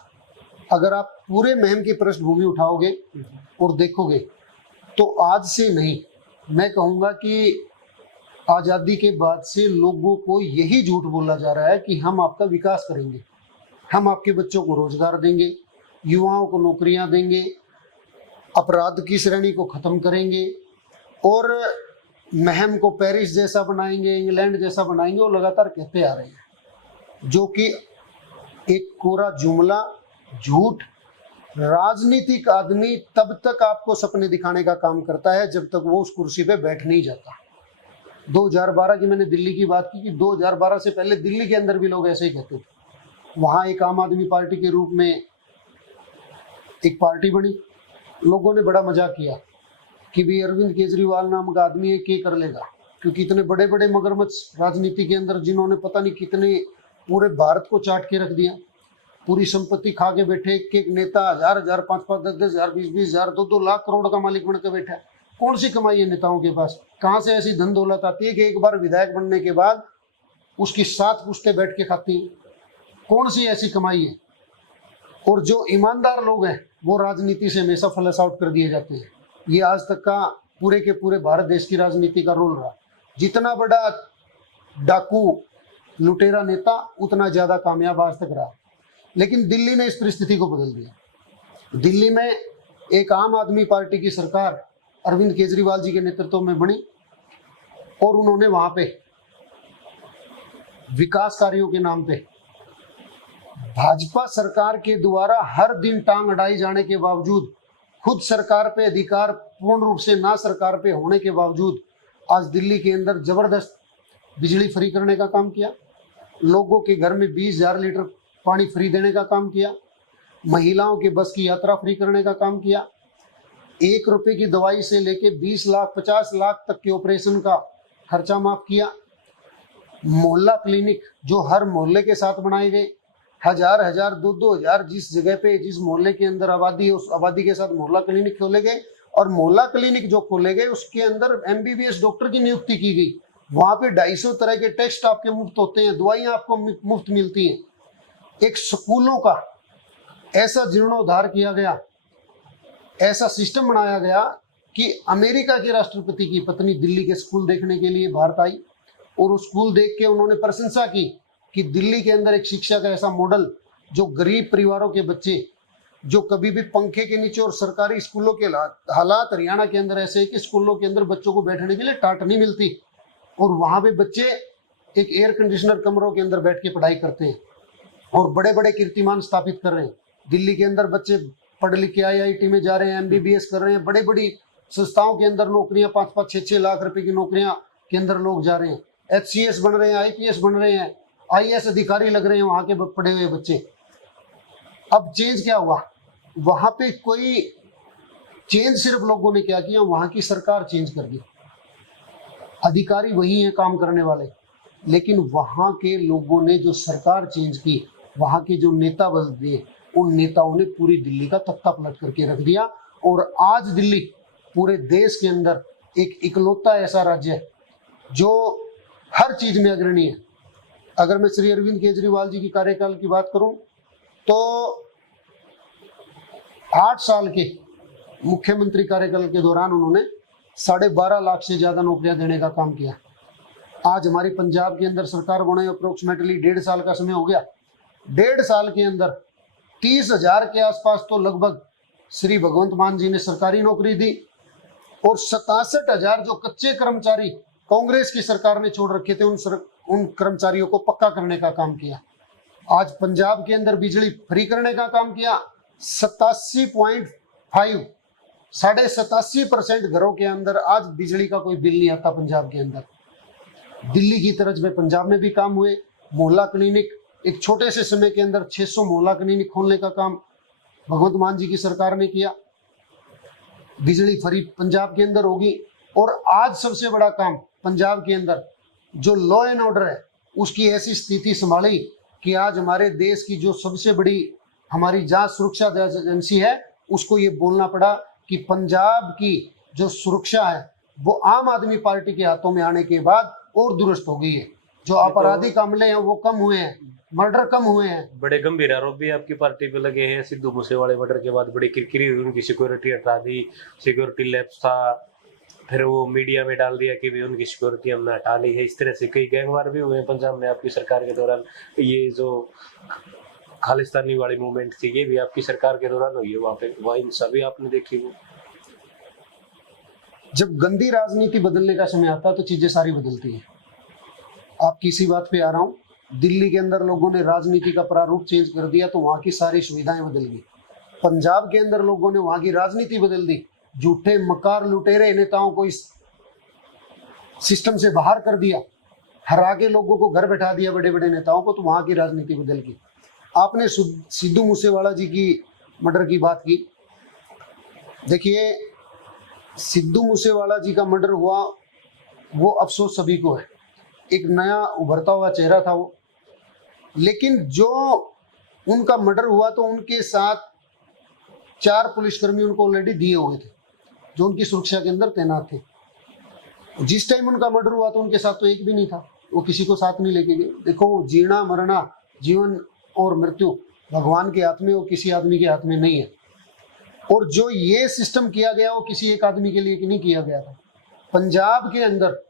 अगर आप पूरे महम की पृष्ठभूमि उठाओगे और देखोगे, तो आज से नहीं, मैं कहूँगा कि आज़ादी के बाद से लोगों को यही झूठ बोला जा रहा है कि हम आपका विकास करेंगे, हम आपके बच्चों को रोजगार देंगे, युवाओं को नौकरियां देंगे, अपराध की श्रेणी को खत्म करेंगे, और महम को पेरिस जैसा बनाएंगे, इंग्लैंड जैसा बनाएंगे। वो लगातार कहते आ रहे हैं, जो कि एक कोरा जुमला, झूठ। राजनीतिक आदमी तब तक आपको सपने दिखाने का काम करता है जब तक वो उस कुर्सी पे बैठ नहीं जाता। 2012 की मैंने दिल्ली की बात की कि 2012 से पहले दिल्ली के अंदर भी लोग ऐसे ही कहते थे। वहाँ एक आम आदमी पार्टी के रूप में एक पार्टी बनी, लोगों ने बड़ा मजाक किया कि भी अरविंद केजरीवाल नाम का आदमी है, क्या कर लेगा, क्योंकि इतने बड़े बड़े मगरमच्छ राजनीति के अंदर, जिन्होंने पता नहीं कितने पूरे भारत को चाट के रख दिया, पूरी संपत्ति खा के बैठे, एक एक नेता 1000-1000, 5-5, 10-10 हजार, 20-20 हजार, 2-2 लाख करोड़ का मालिक बनकर बैठा है। कौन सी कमाई है नेताओं के पास? कहाँ से ऐसी धन दौलत आती है कि एक बार विधायक बनने के बाद उसकी 7 पुश्तें बैठ के खाती हैं? कौन सी ऐसी कमाई है? और जो ईमानदार लोग हैं वो राजनीति से हमेशा फ्लश आउट कर दिए जाते हैं। ये आज तक का पूरे के पूरे भारत देश की राजनीति का रोल रहा। जितना बड़ा डाकू लुटेरा नेता उतना ज्यादा कामयाब आज तक रहा। लेकिन दिल्ली ने इस परिस्थिति को बदल दिया। दिल्ली में एक आम आदमी पार्टी की सरकार अरविंद केजरीवाल जी के नेतृत्व में बनी और उन्होंने वहां पे विकास कार्यों के नाम पे भाजपा सरकार के द्वारा हर दिन टांग अड़ाई जाने के बावजूद, खुद सरकार पे अधिकार पूर्ण रूप से ना सरकार पे होने के बावजूद आज दिल्ली के अंदर जबरदस्त बिजली फ्री करने का काम किया, लोगों के घर में 20,000 लीटर पानी फ्री देने का काम किया, महिलाओं के बस की यात्रा फ्री करने का काम किया, 1 रुपए की दवाई से लेके 20 लाख 50 लाख तक के ऑपरेशन का खर्चा माफ किया। मोहल्ला क्लिनिक जो हर मोहल्ले के साथ बनाए गए, 1000 2,000 जिस जगह पे जिस मोहल्ले के अंदर आबादी है उस आबादी के साथ मोहल्ला क्लिनिक खोले गए। और मोहल्ला क्लिनिक जो खोले गए उसके अंदर MBBS डॉक्टर की नियुक्ति की गई। वहां पे 250 तरह के टेस्ट आपके मुफ्त होते हैं, दवाइयां आपको मुफ्त मिलती हैं। एक स्कूलों का ऐसा जीर्णोद्धार किया गया, ऐसा सिस्टम बनाया गया कि अमेरिका के राष्ट्रपति की पत्नी दिल्ली के स्कूल देखने के लिए भारत आई और उस स्कूल देख के उन्होंने प्रशंसा की कि दिल्ली के अंदर एक शिक्षा का ऐसा मॉडल जो गरीब परिवारों के बच्चे जो कभी भी पंखे के नीचे, और सरकारी स्कूलों के हालात हरियाणा के अंदर ऐसे है कि स्कूलों के अंदर बच्चों को बैठने के लिए टाट नहीं मिलती और वहां पे बच्चे एक एयर कंडीशनर कमरों के अंदर बैठ के पढ़ाई करते हैं और बड़े बड़े कीर्तिमान स्थापित कर रहे हैं। दिल्ली के अंदर बच्चे पढ़ लिख के IIT में जा रहे हैं, MBBS कर रहे हैं, बड़ी बड़ी संस्थाओं के अंदर नौकरियां 5-5 6-6 लाख रुपए की नौकरियां के अंदर लोग जा रहे हैं, HCS बन रहे हैं, IPS बन रहे हैं, IAS अधिकारी लग रहे हैं वहां के पढ़े हुए बच्चे। अब चेंज क्या हुआ? वहां पे कोई चेंज सिर्फ लोगों ने क्या किया, वहां की सरकार चेंज कर दी। अधिकारी वही हैं काम करने वाले, लेकिन वहां के लोगों ने जो सरकार चेंज की, वहां के जो नेता बदल दिए, उन नेताओं ने पूरी दिल्ली का तख्ता पलट करके रख दिया। और आज दिल्ली पूरे देश के अंदर एक इकलौता ऐसा राज्य है जो हर चीज में अग्रणी है। अगर मैं श्री अरविंद केजरीवाल जी की कार्यकाल की बात करूं तो 8 साल के मुख्यमंत्री कार्यकाल के दौरान उन्होंने 12.5 लाख से ज्यादा नौकरियां देने का काम किया। आज हमारी पंजाब के अंदर सरकार बने अप्रोक्सीमेटली 1.5 साल का समय हो गया। 1.5 साल के अंदर 30,000 के आसपास तो लगभग श्री भगवंत मान जी ने सरकारी नौकरी दी और 67,000 जो कच्चे कर्मचारी कांग्रेस की सरकार ने छोड़ रखे थे उन कर्मचारियोयों को पक्का करने का काम किया। आज पंजाब के अंदर बिजली फ्री करने का काम किया। 87.5 87% घरों के अंदर आज बिजली का कोई बिल नहीं आता पंजाब के अंदर। दिल्ली की तरह में पंजाब में भी काम हुए। मोहल्ला क्लिनिक एक छोटे से समय के अंदर 600 मोहल्ला क्लिनिक खोलने का काम भगवंत मान जी की सरकार ने किया। बिजली फ्री पंजाब के अंदर होगी। और आज सबसे बड़ा काम पंजाब के अंदर जो लॉ एंड ऑर्डर है उसकी ऐसी स्थिति संभाली कि आज हमारे देश की जो सबसे बड़ी हमारी जांच सुरक्षा एजेंसी है उसको ये बोलना पड़ा कि पंजाब की जो सुरक्षा है वो आम आदमी पार्टी के हाथों में आने के बाद और दुरुस्त हो गई है। जो आपराधिक हमले हैं वो कम हुए हैं, मर्डर कम हुए हैं। बड़े गंभीर आरोप भी आपकी पार्टी पे लगे हैं। सिद्धू मूसेवाले मर्डर के बाद बड़ी किरकिरी हुई, उनकी सिक्योरिटी हटा दी, सिक्योरिटी लैप्स था, फिर वो मीडिया में डाल दिया कि भी उनकी सिक्योरिटी हमने हटा ली है। इस तरह से कई गैंगवार भी हुए पंजाब में आपकी सरकार के दौरान। ये जो खालिस्तानी वाली मूवमेंट थी ये भी आपकी सरकार के दौरान हुई है वहाँ पे, वह हिंसा भी आपने देखी वो। जब गंदी राजनीति बदलने का समय आता है तो चीजें सारी बदलती है। आप किसी बात पे आ रहा हूँ, दिल्ली के अंदर लोगों ने राजनीति का प्रारूप चेंज कर दिया तो वहां की सारी सुविधाएं बदल गई। पंजाब के अंदर लोगों ने वहां की राजनीति बदल दी, झूठे मकार लुटेरे नेताओं को इस सिस्टम से बाहर कर दिया, हरा के लोगों को घर बैठा दिया बड़े बड़े नेताओं को, तो वहां की राजनीति बदल गई। आपने सिद्धू मूसेवाला जी की मर्डर की बात की। देखिए सिद्धू मूसेवाला जी का मर्डर हुआ वो अफसोस सभी को है। एक नया उभरता हुआ चेहरा था वो, लेकिन जो उनका मर्डर हुआ तो उनके साथ 4 पुलिसकर्मी उनको ऑलरेडी दिए हुए थे। जो उनकी सुरक्षा के अंदर तैनात थे। जिस टाइम उनका मर्डर हुआ तो उनके साथ तो एक भी नहीं था, वो किसी को साथ नहीं लेके गए। देखो, जीना मरना, जीवन और मृत्यु भगवान के हाथ में, वो किसी आदमी के हाथ में नहीं है। और जो ये सिस्टम किया गया वो किसी एक आदमी के लिए नहीं किया गया था। पंजाब के अंदर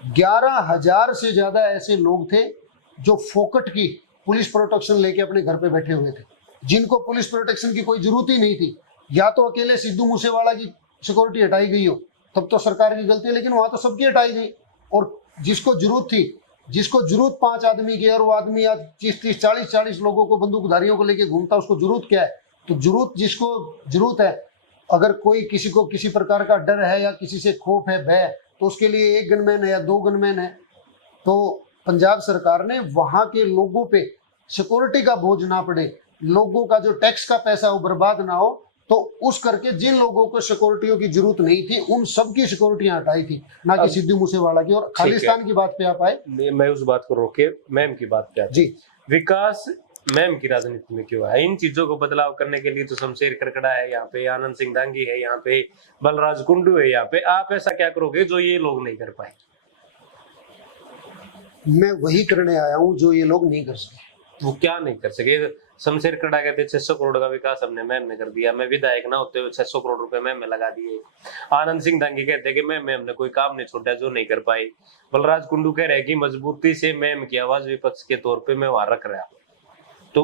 11,000 से ज्यादा ऐसे लोग थे जो फोकट की पुलिस प्रोटेक्शन लेके अपने घर पे बैठे हुए थे, जिनको पुलिस प्रोटेक्शन की कोई जरूरत ही नहीं थी। या तो अकेले सिद्धू मूसेवाला की सिक्योरिटी हटाई गई हो तब तो सरकार की गलती है, लेकिन वहां तो सबकी हटाई गई। और जिसको जरूरत थी, जिसको जरूरत 5 आदमी की, और वो आदमी आज 30-30, 40-40 लोगों को, बंदूकधारियों को लेके घूमता, उसको जरूरत क्या है? तो जरूरत, जिसको जरूरत है, अगर कोई किसी को किसी प्रकार का डर है या किसी से खौफ है, भय, तो उसके लिए 1 गनमैन है या 2 गनमैन है। तो पंजाब सरकार ने वहां के लोगों पे सिक्योरिटी का बोझ ना पड़े, लोगों का जो टैक्स का पैसा वो बर्बाद ना हो, तो उस करके जिन लोगों को सिक्योरिटियों की जरूरत नहीं थी उन सबकी सिक्योरिटियां हटाई थी, ना कि सिद्धू मूसेवाला की। और खालिस्तान की बात पे आप आए, मैं उस बात को रोके मैम की बात पे जी। विकास मैम की राजनीति में क्यों है? इन चीजों को बदलाव करने के लिए तो शमशेर करकड़ा है यहाँ पे, आनंद सिंह दांगी है यहाँ पे, बलराज कुंडू है यहाँ पे। आप ऐसा क्या करोगे जो ये लोग नहीं कर पाए? मैं वही करने आया हूँ जो ये लोग नहीं कर सके। वो क्या नहीं कर सके? शमशेर करकड़ा कहते 600 करोड़ का विकास हमने मैम में कर दिया, मैं विधायक ना होते हुए 600 करोड़ रुपए मैम में लगा दिए। आनंद सिंह दांगी कहते कि मैम में हमने कोई काम नहीं छोड़ा जो नहीं कर पाए। बलराज कुंडू कह रहे कि मजबूती से मैम की आवाज विपक्ष के तौर पे मैं वहां रख रहा। तो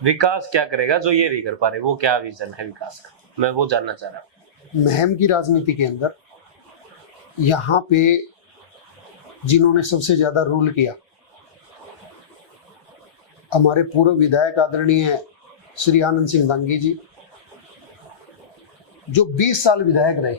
विकास क्या करेगा जो ये नहीं कर पा रहे? वो क्या विजन है विकास का, मैं वो जानना चाह रहा हूँ। महम की राजनीति के अंदर यहाँ पे जिन्होंने सबसे ज्यादा रूल किया, हमारे पूर्व विधायक आदरणीय श्री आनंद सिंह दांगी जी, जो 20 साल विधायक रहे,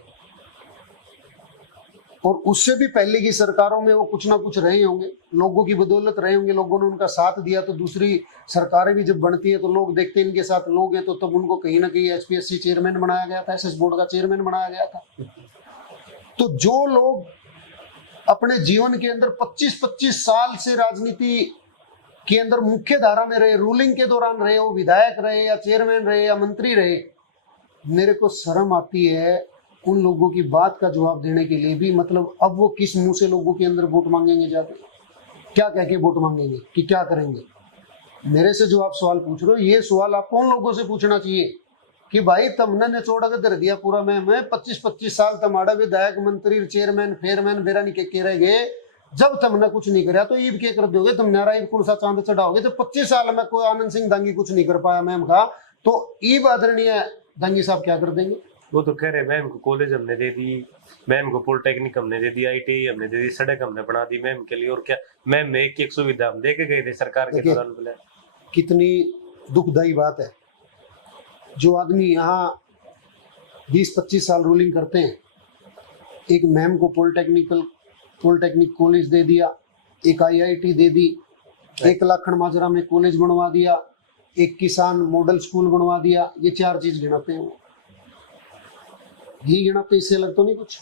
और उससे भी पहले की सरकारों में वो कुछ ना कुछ रहे होंगे, लोगों की बदौलत रहे होंगे, लोगों ने उनका साथ दिया। तो दूसरी सरकारें भी जब बनती है तो लोग देखते हैं इनके साथ लोग हैं, तो तब उनको कहीं ना कहीं HPSC चेयरमैन बनाया गया था, SS बोर्ड का चेयरमैन बनाया गया था। तो जो लोग अपने जीवन के अंदर 25-25 साल से राजनीति के अंदर मुख्य धारा में रहे, रूलिंग के दौरान रहे, वो विधायक रहे या चेयरमैन रहे या मंत्री रहे, मेरे को शर्म आती है उन लोगों की बात का जवाब देने के लिए भी। मतलब अब वो किस मुंह से लोगों के अंदर वोट मांगेंगे, जाके क्या कह के वोट मांगेंगे कि क्या करेंगे? मेरे से जो आप सवाल पूछ रहे हो, ये सवाल आपको उन लोगों से पूछना चाहिए कि भाई तुमने निचोड़ के धर दिया पूरा। मैं 25-25 साल तुम्हारा विधायक, मंत्री, चेयरमैन, फेयरमैन बेरा नहीं के रह गए। जब तुमने कुछ नहीं कराया तो ईब के कर दोगे? तुम नारा ईब कौन सा चांद चढ़ाओगे? तो 25 साल में कोई आनंद सिंह दांगी कुछ नहीं कर पाया मैम का, तो ईब आदरणीय दांगी साहब क्या कर देंगे? वो तो कह रहे मैम को कॉलेज हमने दे दी, मैम को पॉलिटेक्निक हमने दे दी, ITI हमने दे दी, सड़क हमने बना दी मैम के लिए। और क्या मैम में एक सुविधा हम दे के गए थे सरकार के दौरान। बोले कितनी दुखदायी बात है, जो आदमी यहाँ 20-25 साल रूलिंग करते हैं, एक मैम को पॉलिटेक्निक कॉलेज दे दिया, एक IIT दे दी, एक लाखन माजरा में कॉलेज बनवा दिया, एक किसान मॉडल स्कूल बनवा दिया। ये 4 चीज गिनाते हैं वो, ये गिनाते, इससे अलग तो नहीं कुछ।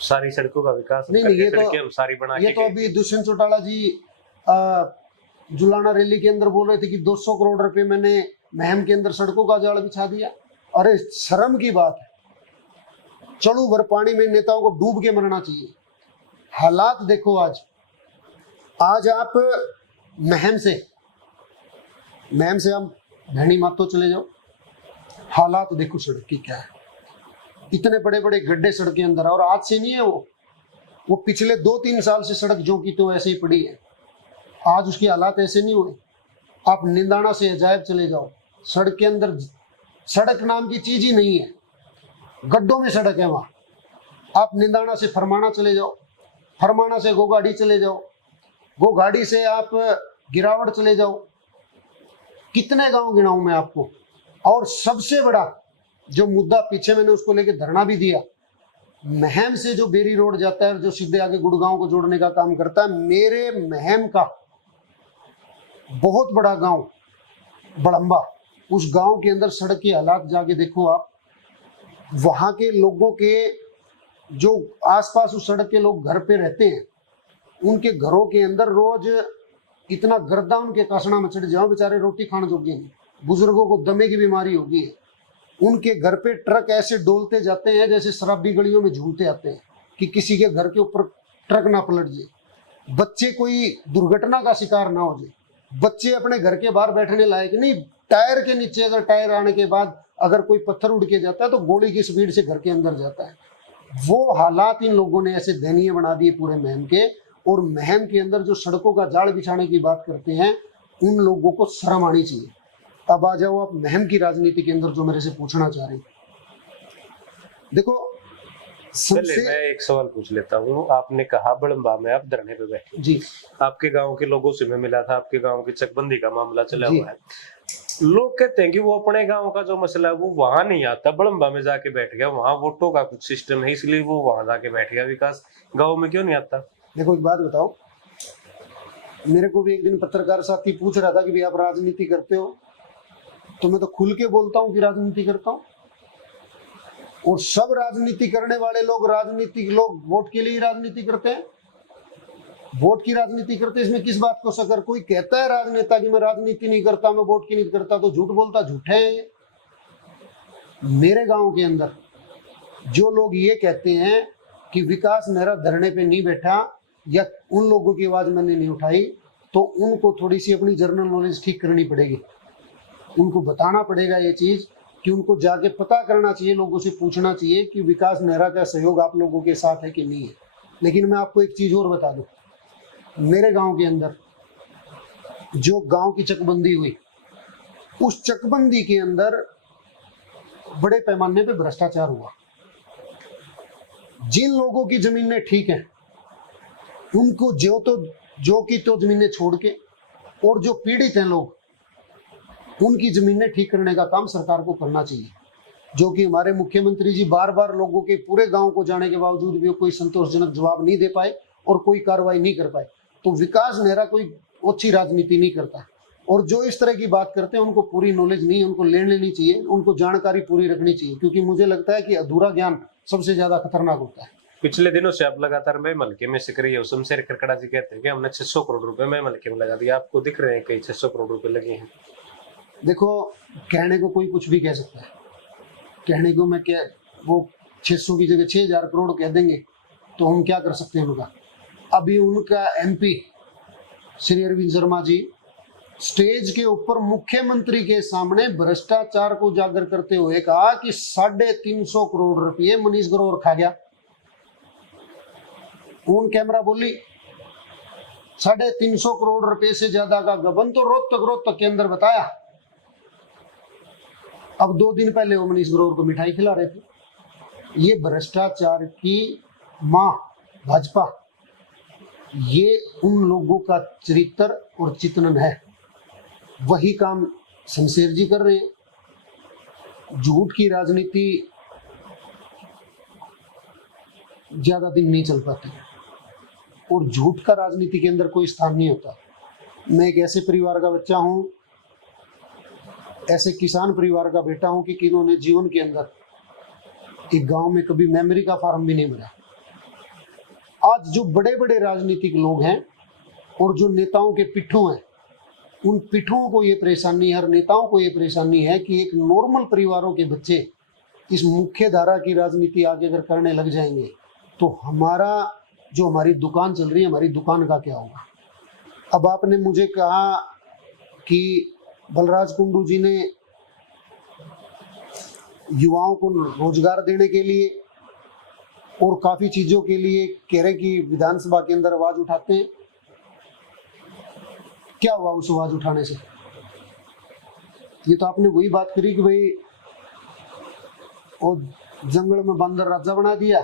सारी सड़कों का विकास नहीं, ये तो हम सारी बना ये तो अभी दुष्यंत चौटाला जी जुलाना रैली के अंदर बोल रहे थे कि 200 करोड़ रुपए मैंने महम के अंदर सड़कों का जाल बिछा दिया। अरे शर्म की बात है, चढ़ू भर पानी में नेताओं को डूब के मरना चाहिए। हालात देखो, आज आप महम से आप भैनी मातो चले जाओ, हालात देखो सड़क की क्या है। इतने बड़े बड़े गड्ढे सड़क के अंदर, और आज से नहीं है वो पिछले 2-3 साल से सड़क जो की तो ऐसे ही पड़ी है। आज उसकी हालात ऐसे नहीं हुए। आप निंदाना से अजायब चले जाओ, सड़क के अंदर सड़क नाम की चीज ही नहीं है, गड्ढों में सड़क है वहां। आप निंदाना से फरमाना चले जाओ, फरमाना से गोगाड़ी चले जाओ, गोगाड़ी से आप गिरावट चले जाओ, कितने गांव गिनाऊं मैं आपको। और सबसे बड़ा जो मुद्दा, पीछे मैंने उसको लेके धरना भी दिया, महम से जो बेरी रोड जाता है और जो सीधे आगे गुड़गांव को जोड़ने का काम करता है, मेरे महम का बहुत बड़ा गांव बड़ंबा, उस गांव के अंदर सड़क के हालात जाके देखो आप। वहां के लोगों के जो आसपास उस सड़क के लोग घर पे रहते हैं, उनके घरों के अंदर रोज इतना गर्दा उनके कसना में चढ़ जाओ, बेचारे रोटी खाने जोगे नहीं। बुजुर्गों को दमे की बीमारी होगी है, उनके घर पे ट्रक ऐसे डोलते जाते हैं जैसे शराबी गलियों में झूमते आते हैं कि किसी के घर के ऊपर ट्रक ना पलट जाए, बच्चे कोई दुर्घटना का शिकार ना हो जाए, बच्चे अपने घर के बाहर बैठने लायक नहीं, टायर के नीचे अगर टायर आने के बाद अगर कोई पत्थर उड़ के जाता है तो गोली की स्पीड से घर के अंदर जाता है। वो हालात इन लोगों ने ऐसे दयनीय बना दिए पूरे महम के। और महम के अंदर जो सड़कों का जाल बिछाने की बात करते हैं, उन लोगों को शर्म आनी चाहिए। अब आ जाओ आप महम की राजनीति के अंदर जो मेरे से पूछना चाह रहे हैं। देखो पहले मैं एक सवाल पूछ लेता हूँ। आपने कहा बड़म्बा में आप धरने पे बैठे जी, आपके गांव के लोगों से मैं मिला था, आपके गांव की चकबंदी का मामला चला जी। हुआ है। लोग कहते हैं कि वो अपने गांव का जो मसला है वो वहां नहीं आता, बड़म्बा में जाके बैठ गया, वहां वोटों का कुछ सिस्टम है इसलिए वो वहां जाके बैठ गया, विकास गाँव में क्यों नहीं आता? देखो एक बात बताओ, मेरे को भी एक दिन पत्रकार साथी पूछ रहा था कि भाई आप राजनीति करते हो, तो मैं तो खुल के बोलता हूँ कि राजनीति करता हूँ। और सब राजनीति करने वाले लोग, राजनीतिक लोग वोट के लिए ही राजनीति करते हैं, वोट की राजनीति करते हैं। इसमें किस बात को सकर? कोई कहता है राजनेता कि मैं राजनीति नहीं करता, मैं वोट की नहीं करता, तो झूठ बोलता, झूठे हैं ये। मेरे गांव के अंदर जो लोग ये कहते हैं कि विकास मेहरा धरने पे नहीं बैठा या उन लोगों की आवाज मैंने नहीं उठाई, तो उनको थोड़ी सी अपनी जनरल नॉलेज ठीक करनी पड़ेगी। उनको बताना पड़ेगा ये चीज कि उनको जाके पता करना चाहिए, लोगों से पूछना चाहिए कि विकास मेहरा का सहयोग आप लोगों के साथ है कि नहीं है। लेकिन मैं आपको एक चीज और बता दूं, मेरे गांव के अंदर जो गांव की चकबंदी हुई, उस चकबंदी के अंदर बड़े पैमाने पे भ्रष्टाचार हुआ। जिन लोगों की जमीनें ठीक हैं उनको जो की तो जमीनें छोड़ के, और जो पीड़ित हैं लोग, उनकी जमीनें ठीक करने का काम सरकार को करना चाहिए। जो कि हमारे मुख्यमंत्री जी बार बार लोगों के पूरे गांव को जाने के बावजूद भी कोई संतोषजनक जवाब नहीं दे पाए और कोई कार्रवाई नहीं कर पाए। तो विकास मेहरा कोई अच्छी राजनीति नहीं करता। और जो इस तरह की बात करते हैं उनको पूरी नॉलेज नहीं है, उनको ले लेनी चाहिए, उनको जानकारी पूरी रखनी चाहिए, क्योंकि मुझे लगता है कि अधूरा ज्ञान सबसे ज्यादा खतरनाक होता है। पिछले दिनों से आप लगातार मैं मलके में सक्रिय हो। शमशेर करकड़ा जी कहते हैं कि हमने 600 करोड़ रुपए में मलके में लगा दिया, आपको दिख रहे हैं कई 600 करोड़ रुपए लगे हैं? देखो, कहने को कोई कुछ भी कह सकता है, कहने को मैं क्या, वो 600 की जगह 6000 करोड़ कह देंगे तो हम क्या कर सकते हैं उनका। अभी उनका एमपी श्री अरविंद शर्मा जी स्टेज के ऊपर मुख्यमंत्री के सामने भ्रष्टाचार को उजागर करते हुए कहा कि 350 करोड़ रुपये मनीष ग्रोवर खा गया। ऑन कैमरा बोली 350 करोड़ रुपए से ज्यादा का गबन तो रोहतक के अंदर बताया। अब 2 दिन पहले वो मनीष ग्रोवर को मिठाई खिला रहे थे। ये भ्रष्टाचार की मां भाजपा, ये उन लोगों का चरित्र और चित्रण है। वही काम शमशेर जी कर रहे हैं। झूठ की राजनीति ज्यादा दिन नहीं चल पाती और झूठ का राजनीति के अंदर कोई स्थान नहीं होता। मैं एक ऐसे परिवार का बच्चा हूं, ऐसे किसान परिवार का बेटा हूं कि किन्होंने जीवन के अंदर एक गांव में कभी मेमोरी का फार्म भी नहीं भरा। आज जो बड़े बड़े राजनीतिक लोग हैं और जो नेताओं के पिट्ठों हैं, उन पिट्ठों को ये परेशानी है और नेताओं को ये परेशानी है कि एक नॉर्मल परिवारों के बच्चे इस मुख्य धारा की राजनीति आगे अगर करने लग जाएंगे तो हमारी दुकान चल रही है, हमारी दुकान का क्या होगा। अब आपने मुझे कहा कि बलराज कुंडू जी ने युवाओं को रोजगार देने के लिए और काफी चीजों के लिए कह रहे कि विधानसभा के अंदर आवाज उठाते हैं। क्या हुआ उस आवाज उठाने से? ये तो आपने वही बात करी कि भाई और जंगल में बंदर राजा बना दिया,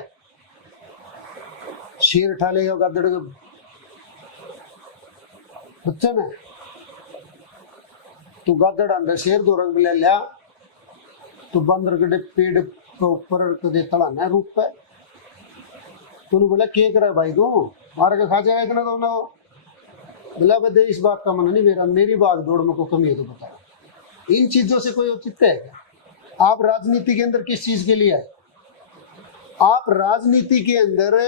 शेर उठा ले गादड़ के बच्चे ने, तो गादड़ अंदर शेर दो रंग ले लिया तो बंदर के पेड़ के ऊपर कदे तड़ाना रूप पे। तूने बोला के करे भाई तू मार के खा जाएगा इतना तो ना। बोला बे इस बात का मन नहीं, मेरी भाग दौड़ में को कमी है तो बता। इन चीजों से कोई औचित्य है क्या? आप राजनीति के अंदर किस चीज के लिए आए? आप राजनीति के अंदर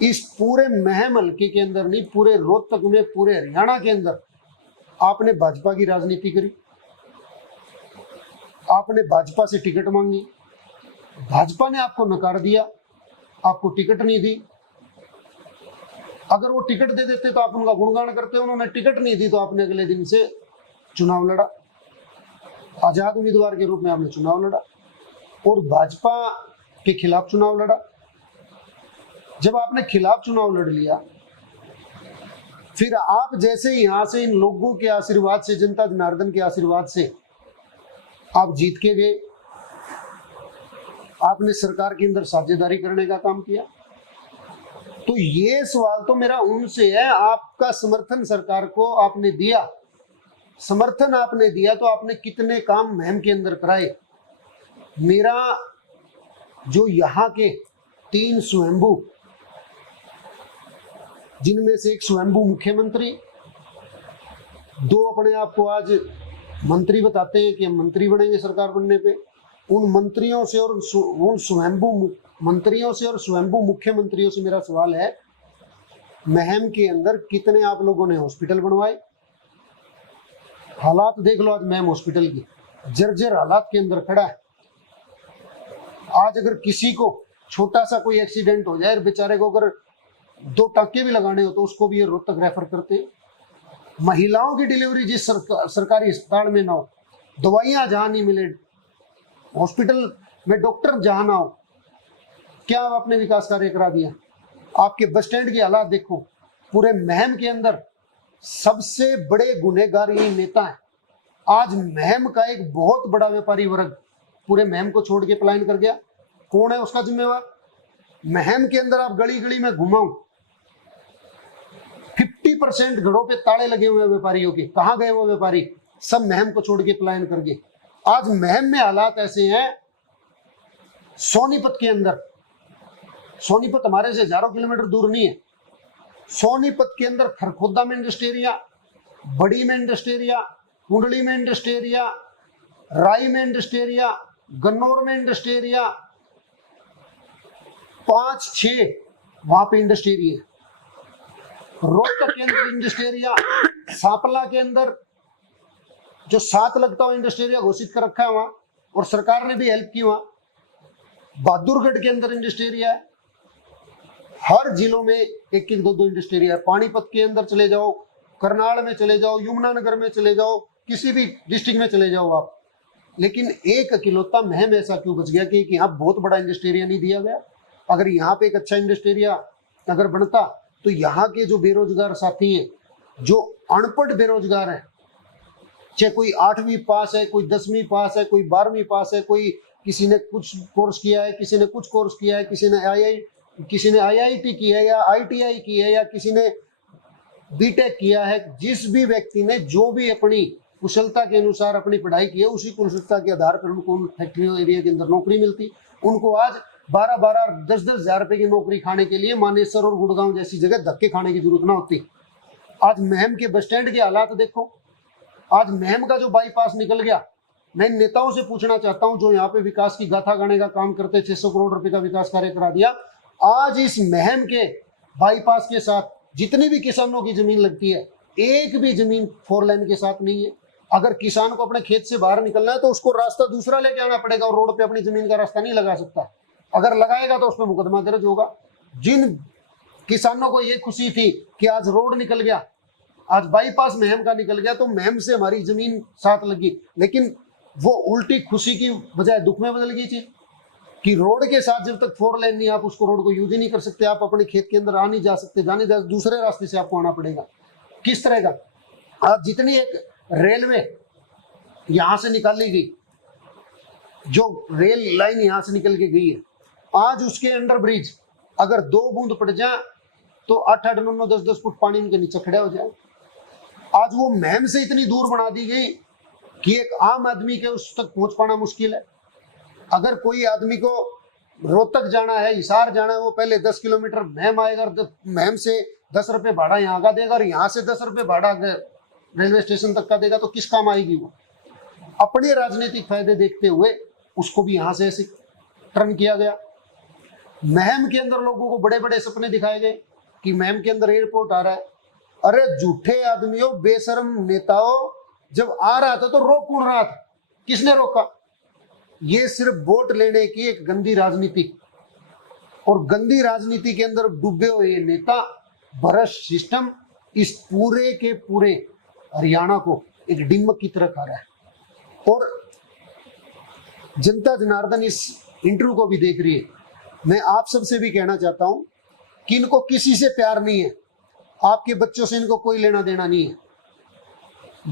इस पूरे महम हल्के के अंदर नहीं, पूरे रोहतक में, पूरे हरियाणा के अंदर आपने भाजपा की राजनीति करी। आपने भाजपा से टिकट मांगी, भाजपा ने आपको नकार दिया, आपको टिकट नहीं दी। अगर वो टिकट दे देते तो आप उनका गुणगान करते, उन्होंने टिकट नहीं दी तो आपने अगले दिन से चुनाव लड़ा, आजाद उम्मीदवार के रूप में आपने चुनाव लड़ा और भाजपा के खिलाफ चुनाव लड़ा। जब आपने खिलाफ चुनाव लड़ लिया, फिर आप जैसे यहां से इन लोगों के आशीर्वाद से, जनता जनार्दन के आशीर्वाद से आप जीत के गए, आपने सरकार के अंदर साझेदारी करने का काम किया। तो ये सवाल तो मेरा उनसे है, आपका समर्थन सरकार को आपने दिया, समर्थन आपने दिया तो आपने कितने काम महम के अंदर कराए। मेरा जो यहाँ के 3 स्वयंभू, जिनमें से एक स्वयंभू मुख्यमंत्री, 2 अपने आप को आज मंत्री बताते हैं कि हम मंत्री बनेंगे सरकार बनने पे, उन मंत्रियों से और उन स्वयंभू मंत्रियों से और स्वयंभू मुख्यमंत्रियों से मेरा सवाल है, महम के अंदर कितने आप लोगों ने हॉस्पिटल बनवाए? हालात देख लो आज महम हॉस्पिटल की, जर्जर हालात के अंदर खड़ा है। आज अगर किसी को छोटा सा कोई एक्सीडेंट हो जाए, बेचारे को अगर 2 टाँके भी लगाने हो तो उसको भी ये रोहतक रेफर करते हैं। महिलाओं की डिलीवरी जिस सरकारी अस्पताल में ना हो, दवाइयां जहां नहीं मिले, हॉस्पिटल में डॉक्टर जहां ना हो, क्या आपने विकास कार्य करा दिया? आपके बस स्टैंड की हालात देखो। पूरे महम के अंदर सबसे बड़े गुनहगार यही नेता है। आज महम का एक बहुत बड़ा व्यापारी वर्ग पूरे महम को छोड़ के पलायन कर गया। कौन है उसका जिम्मेवार? महम के अंदर आप गली गली में घुमाओ, 50% घरों पे ताले लगे हुए व्यापारियों के। कहां गए वो व्यापारी? सब महम को छोड़ के पलायन कर गए। आज महम में हालात ऐसे हैं, सोनीपत के अंदर, सोनीपत हमारे से हजारों किलोमीटर दूर नहीं है, सोनीपत के अंदर खरखोदा में इंडस्ट्री एरिया, बड़ी में इंडस्ट्री एरिया, कुंडली में इंडस्ट्री एरिया, राई में इंडस्ट्री एरिया, गन्नौर में इंडस्ट्री एरिया, 5-6 वहां पे इंडस्ट्री एरिया, रोहतक के अंदर इंडस्ट्री एरिया, सांपला के अंदर जो 7 लगता हुआ इंडस्ट्री एरिया घोषित कर रखा है वहां, और सरकार ने भी हेल्प की वहां। बहादुरगढ़ के अंदर इंडस्ट्री एरिया है। हर जिलों में 1-1, 2-2 इंडस्ट्री एरिया है। पानीपत के अंदर चले जाओ, करनाल में चले जाओ, यमुनानगर में चले जाओ, किसी भी डिस्ट्रिक्ट में चले जाओ आप। लेकिन एक अकेलौता महम ऐसा क्यों बच गया कि यहाँ बहुत बड़ा इंडस्ट्री एरिया नहीं दिया गया? अगर यहाँ पे एक अच्छा इंडस्ट्री एरिया अगर बनता तो यहाँ के जो बेरोजगार साथी हैं, जो अनपढ़ बेरोजगार हैं, चाहे कोई 8वीं पास है, कोई 10वीं पास है, कोई 12वीं पास है, कोई किसी ने कुछ कोर्स किया है, किसी ने कुछ कोर्स किया है, किसी ने IIT की है या ITI की है, या किसी ने बीटेक किया है, जिस भी व्यक्ति ने जो भी अपनी कुशलता के अनुसार अपनी पढ़ाई की है, उसी कुशलता के आधार पर उनको फैक्ट्रियों एरिया के अंदर नौकरी मिलती। उनको आज 12-12, 10-10 हजार रुपए की नौकरी खाने के लिए मानेसर और गुड़गांव जैसी जगह धक्के खाने की जरूरत ना होती। आज महम के बस स्टैंड के हालात देखो। आज महम का जो बाईपास निकल गया, मैं नेताओं से पूछना चाहता हूं जो यहाँ पे विकास की गाथा गाने का काम करते, 600 करोड़ रुपए का विकास कार्य करा दिया। आज इस महम के बाईपास के साथ जितनी भी किसानों की जमीन लगती है, एक भी जमीन 4 लाइन के साथ नहीं है। अगर किसान को अपने खेत से बाहर निकलना है तो उसको रास्ता दूसरा लेके आना पड़ेगा, और रोड पे अपनी जमीन का रास्ता नहीं लगा सकता। अगर लगाएगा तो उस पर मुकदमा दर्ज होगा। जिन किसानों को ये खुशी थी कि आज रोड निकल गया, आज बाईपास महम का निकल गया, तो महम से हमारी जमीन साथ लगी, लेकिन वो उल्टी खुशी की बजाय दुख में बदल गई चीज कि रोड के साथ जब तक 4 लाइन नहीं, आप उसको रोड को यूज ही नहीं कर सकते, आप अपने खेत के अंदर आ नहीं जा सकते, जाने जा दूसरे रास्ते से आपको आना पड़ेगा। किस तरह का? आज जितनी एक रेलवे यहां से निकाली गई, जो रेल लाइन यहां से निकल के गई है, आज उसके अंडर ब्रिज अगर 2 बूंद पड़ जाए तो 8-8, 9-9, 10-10 फुट पानी उनके नीचे खड़े हो जाए। आज वो महम से इतनी दूर बना दी गई कि एक आम आदमी के उस तक पहुंच पाना मुश्किल है। अगर कोई आदमी को रोहतक जाना है, हिसार जाना है, वो पहले 10 किलोमीटर महम आएगा, महम से 10 रुपए भाड़ा यहाँ का देगा, और यहाँ से 10 रुपए भाड़ा रेलवे स्टेशन तक का देगा, तो किस काम आएगी वो? अपने राजनीतिक फायदे देखते हुए उसको भी यहाँ से ऐसे टर्न किया गया। महम के अंदर लोगों को बड़े बड़े सपने दिखाए गए कि महम के अंदर एयरपोर्ट आ रहा है। अरे झूठे आदमियों, बेशरम नेताओं, जब आ रहा था तो रोक कौन रहा था? किसने रोका? ये सिर्फ वोट लेने की एक गंदी राजनीति, और गंदी राजनीति के अंदर डूबे हुए ये नेता भ्रष्ट सिस्टम इस पूरे के पूरे हरियाणा को एक डिम्मक की तरह खा रहा है। और जनता जनार्दन इस इंटरव्यू को भी देख रही है। मैं आप सबसे भी कहना चाहता हूं कि इनको किसी से प्यार नहीं है, आपके बच्चों से इनको कोई लेना देना नहीं है।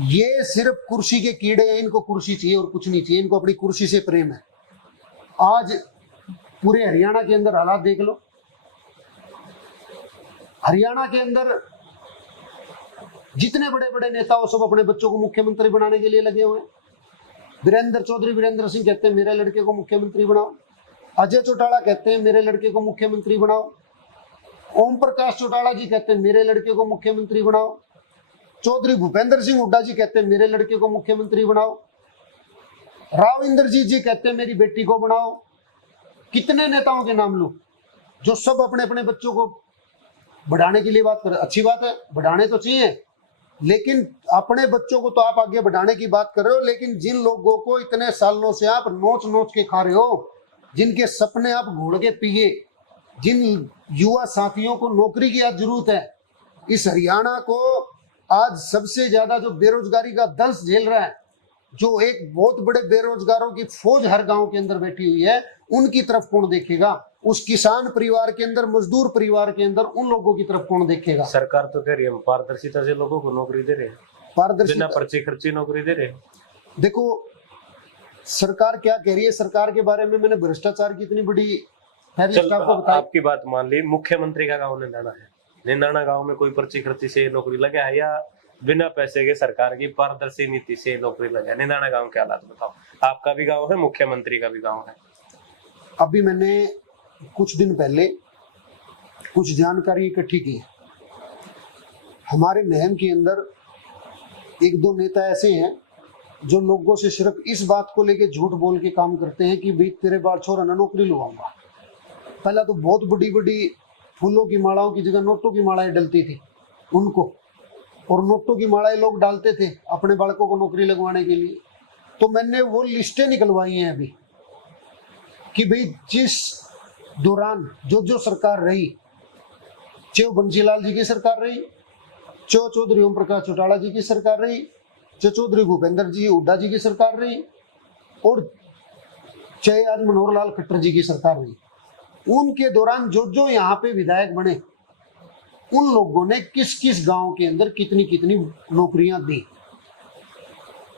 ये सिर्फ कुर्सी के कीड़े हैं, इनको कुर्सी चाहिए और कुछ नहीं चाहिए, इनको अपनी कुर्सी से प्रेम है। आज पूरे हरियाणा के अंदर हालात देख लो। हरियाणा के अंदर जितने बड़े बड़े नेता हो सब अपने बच्चों को मुख्यमंत्री बनाने के लिए लगे हुए हैं। वीरेंद्र सिंह कहते हैं मेरे लड़के को मुख्यमंत्री बनाओ, अजय चौटाला कहते हैं मेरे लड़के को मुख्यमंत्री बनाओ, ओम प्रकाश चौटाला जी कहते हैं मेरे लड़के को मुख्यमंत्री बनाओ, चौधरी भूपेंद्र सिंह हुड्डा जी कहते हैं मेरे लड़के को मुख्यमंत्री बनाओ, राव इंद्रजीत जी कहते हैं मेरी बेटी को बनाओ। कितने नेताओं के नाम लो जो सब अपने अपने बच्चों को बढ़ाने के लिए बात कर। अच्छी बात है, बढ़ाने तो चाहिए, लेकिन अपने बच्चों को तो आप आगे बढ़ाने की बात कर रहे हो, लेकिन जिन लोगों को इतने सालों से आप नोच नोच के खा रहे हो, जिनके सपने आप घोड़ के पिए, जिन युवा साथियों को नौकरी की आज जरूरत है, इस हरियाणा को आज सबसे ज्यादा जो बेरोजगारी का दंश झेल रहा है, जो एक बहुत बड़े बेरोजगारों की फौज हर गांव के अंदर बैठी हुई है, उनकी तरफ कौन देखेगा? उस किसान परिवार के अंदर, मजदूर परिवार के अंदर उन लोगों की तरफ कौन देखेगा? सरकार तो कह रही है हम पारदर्शिता से लोगों को नौकरी दे रहे हैं, पारदर्शिता, बिना पर्ची खर्ची नौकरी दे रहे हैं। देखो सरकार क्या कह रही है, सरकार के बारे में मैंने भ्रष्टाचार की इतनी बड़ी फहरिस्त आपको बताई। आपकी बात मान ली, मुख्यमंत्री का गाँव निंदाना है, निंदाना गाँव में कोई पर्ची खर्ची से नौकरी लगा है या बिना पैसे के सरकार की पारदर्शी नीति से नौकरी लगा है? निंदाना गाँव के हालात बताओ। आपका भी गाँव है, मुख्यमंत्री का भी गाँव है। अभी मैंने कुछ दिन पहले कुछ जानकारी इकट्ठी की। हमारे महम के अंदर एक दो नेता ऐसे हैं जो लोगों से सिर्फ इस बात को लेके झूठ बोल के काम करते हैं कि भाई तेरे बाल छोरा ना नौकरी लुभाऊंगा। पहला तो बहुत बड़ी बड़ी फूलों की मालाओं की जगह नोटों की मालाएं डलती थी उनको, और नोटों की मालाएं लोग डालते थे अपने बालकों को नौकरी लगवाने के लिए। तो मैंने वो लिस्टें निकलवाई हैं अभी कि भाई जिस दौरान जो सरकार रही, चाहे बंसीलाल जी की सरकार रही, चाहे चौधरी ओम प्रकाश चौटाला जी की सरकार रही, चाहे चौधरी भूपेंद्र जी हुड्डा जी की सरकार रही, और चाहे आज मनोहर लाल खट्टर जी की सरकार रही, उनके दौरान जो यहाँ पे विधायक बने, उन लोगों ने किस किस गांव के अंदर कितनी कितनी नौकरियां दी।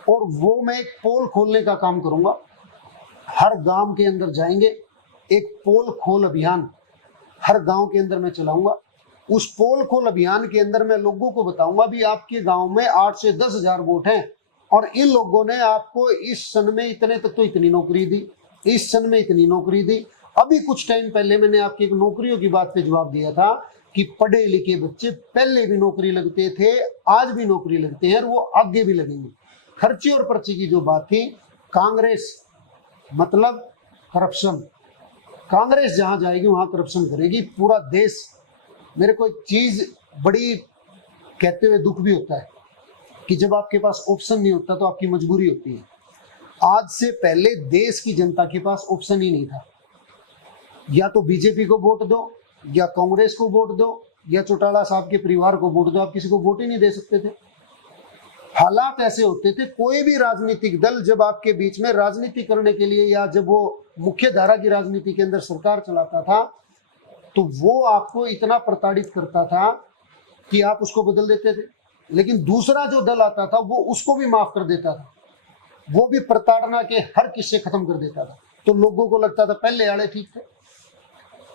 और वो मैं एक पोल खोलने का काम करूंगा। हर गांव के अंदर जाएंगे, एक पोल खोल अभियान हर गांव के अंदर मैं चलाऊंगा। उस पोल खोल अभियान के अंदर मैं लोगों को बताऊंगा भी आपके गांव में 8 से 10 हजार वोट हैं और इन लोगों ने आपको इस सन में इतने तक तो इतनी नौकरी दी, इस सन में इतनी नौकरी दी। अभी कुछ टाइम पहले मैंने आपकी एक नौकरियों की बात पे जवाब दिया था कि पढ़े लिखे बच्चे पहले भी नौकरी लगते थे, आज भी नौकरी लगते हैं और वो आगे भी लगेंगे। खर्ची और पर्ची की जो बात थी, कांग्रेस मतलब करप्शन, कांग्रेस जहां जाएगी वहां करप्शन करेगी पूरा देश। मेरे को एक चीज बड़ी कहते हुए दुख भी होता है कि जब आपके पास ऑप्शन नहीं होता तो आपकी मजबूरी होती है। आज से पहले देश की जनता के पास ऑप्शन ही नहीं था, या तो बीजेपी को वोट दो, या कांग्रेस को वोट दो, या चौटाला साहब के परिवार को वोट दो। आप किसी को वोट ही नहीं दे सकते थे। हालात ऐसे होते थे, कोई भी राजनीतिक दल जब आपके बीच में राजनीति करने के लिए, या जब वो मुख्य धारा की राजनीति के अंदर सरकार चलाता था, तो वो आपको इतना प्रताड़ित करता था कि आप उसको बदल देते थे। लेकिन दूसरा जो दल आता था वो उसको भी माफ कर देता था, वो भी प्रताड़ना के हर किस्से खत्म कर देता था। तो लोगों को लगता था पहले वाले ठीक थे।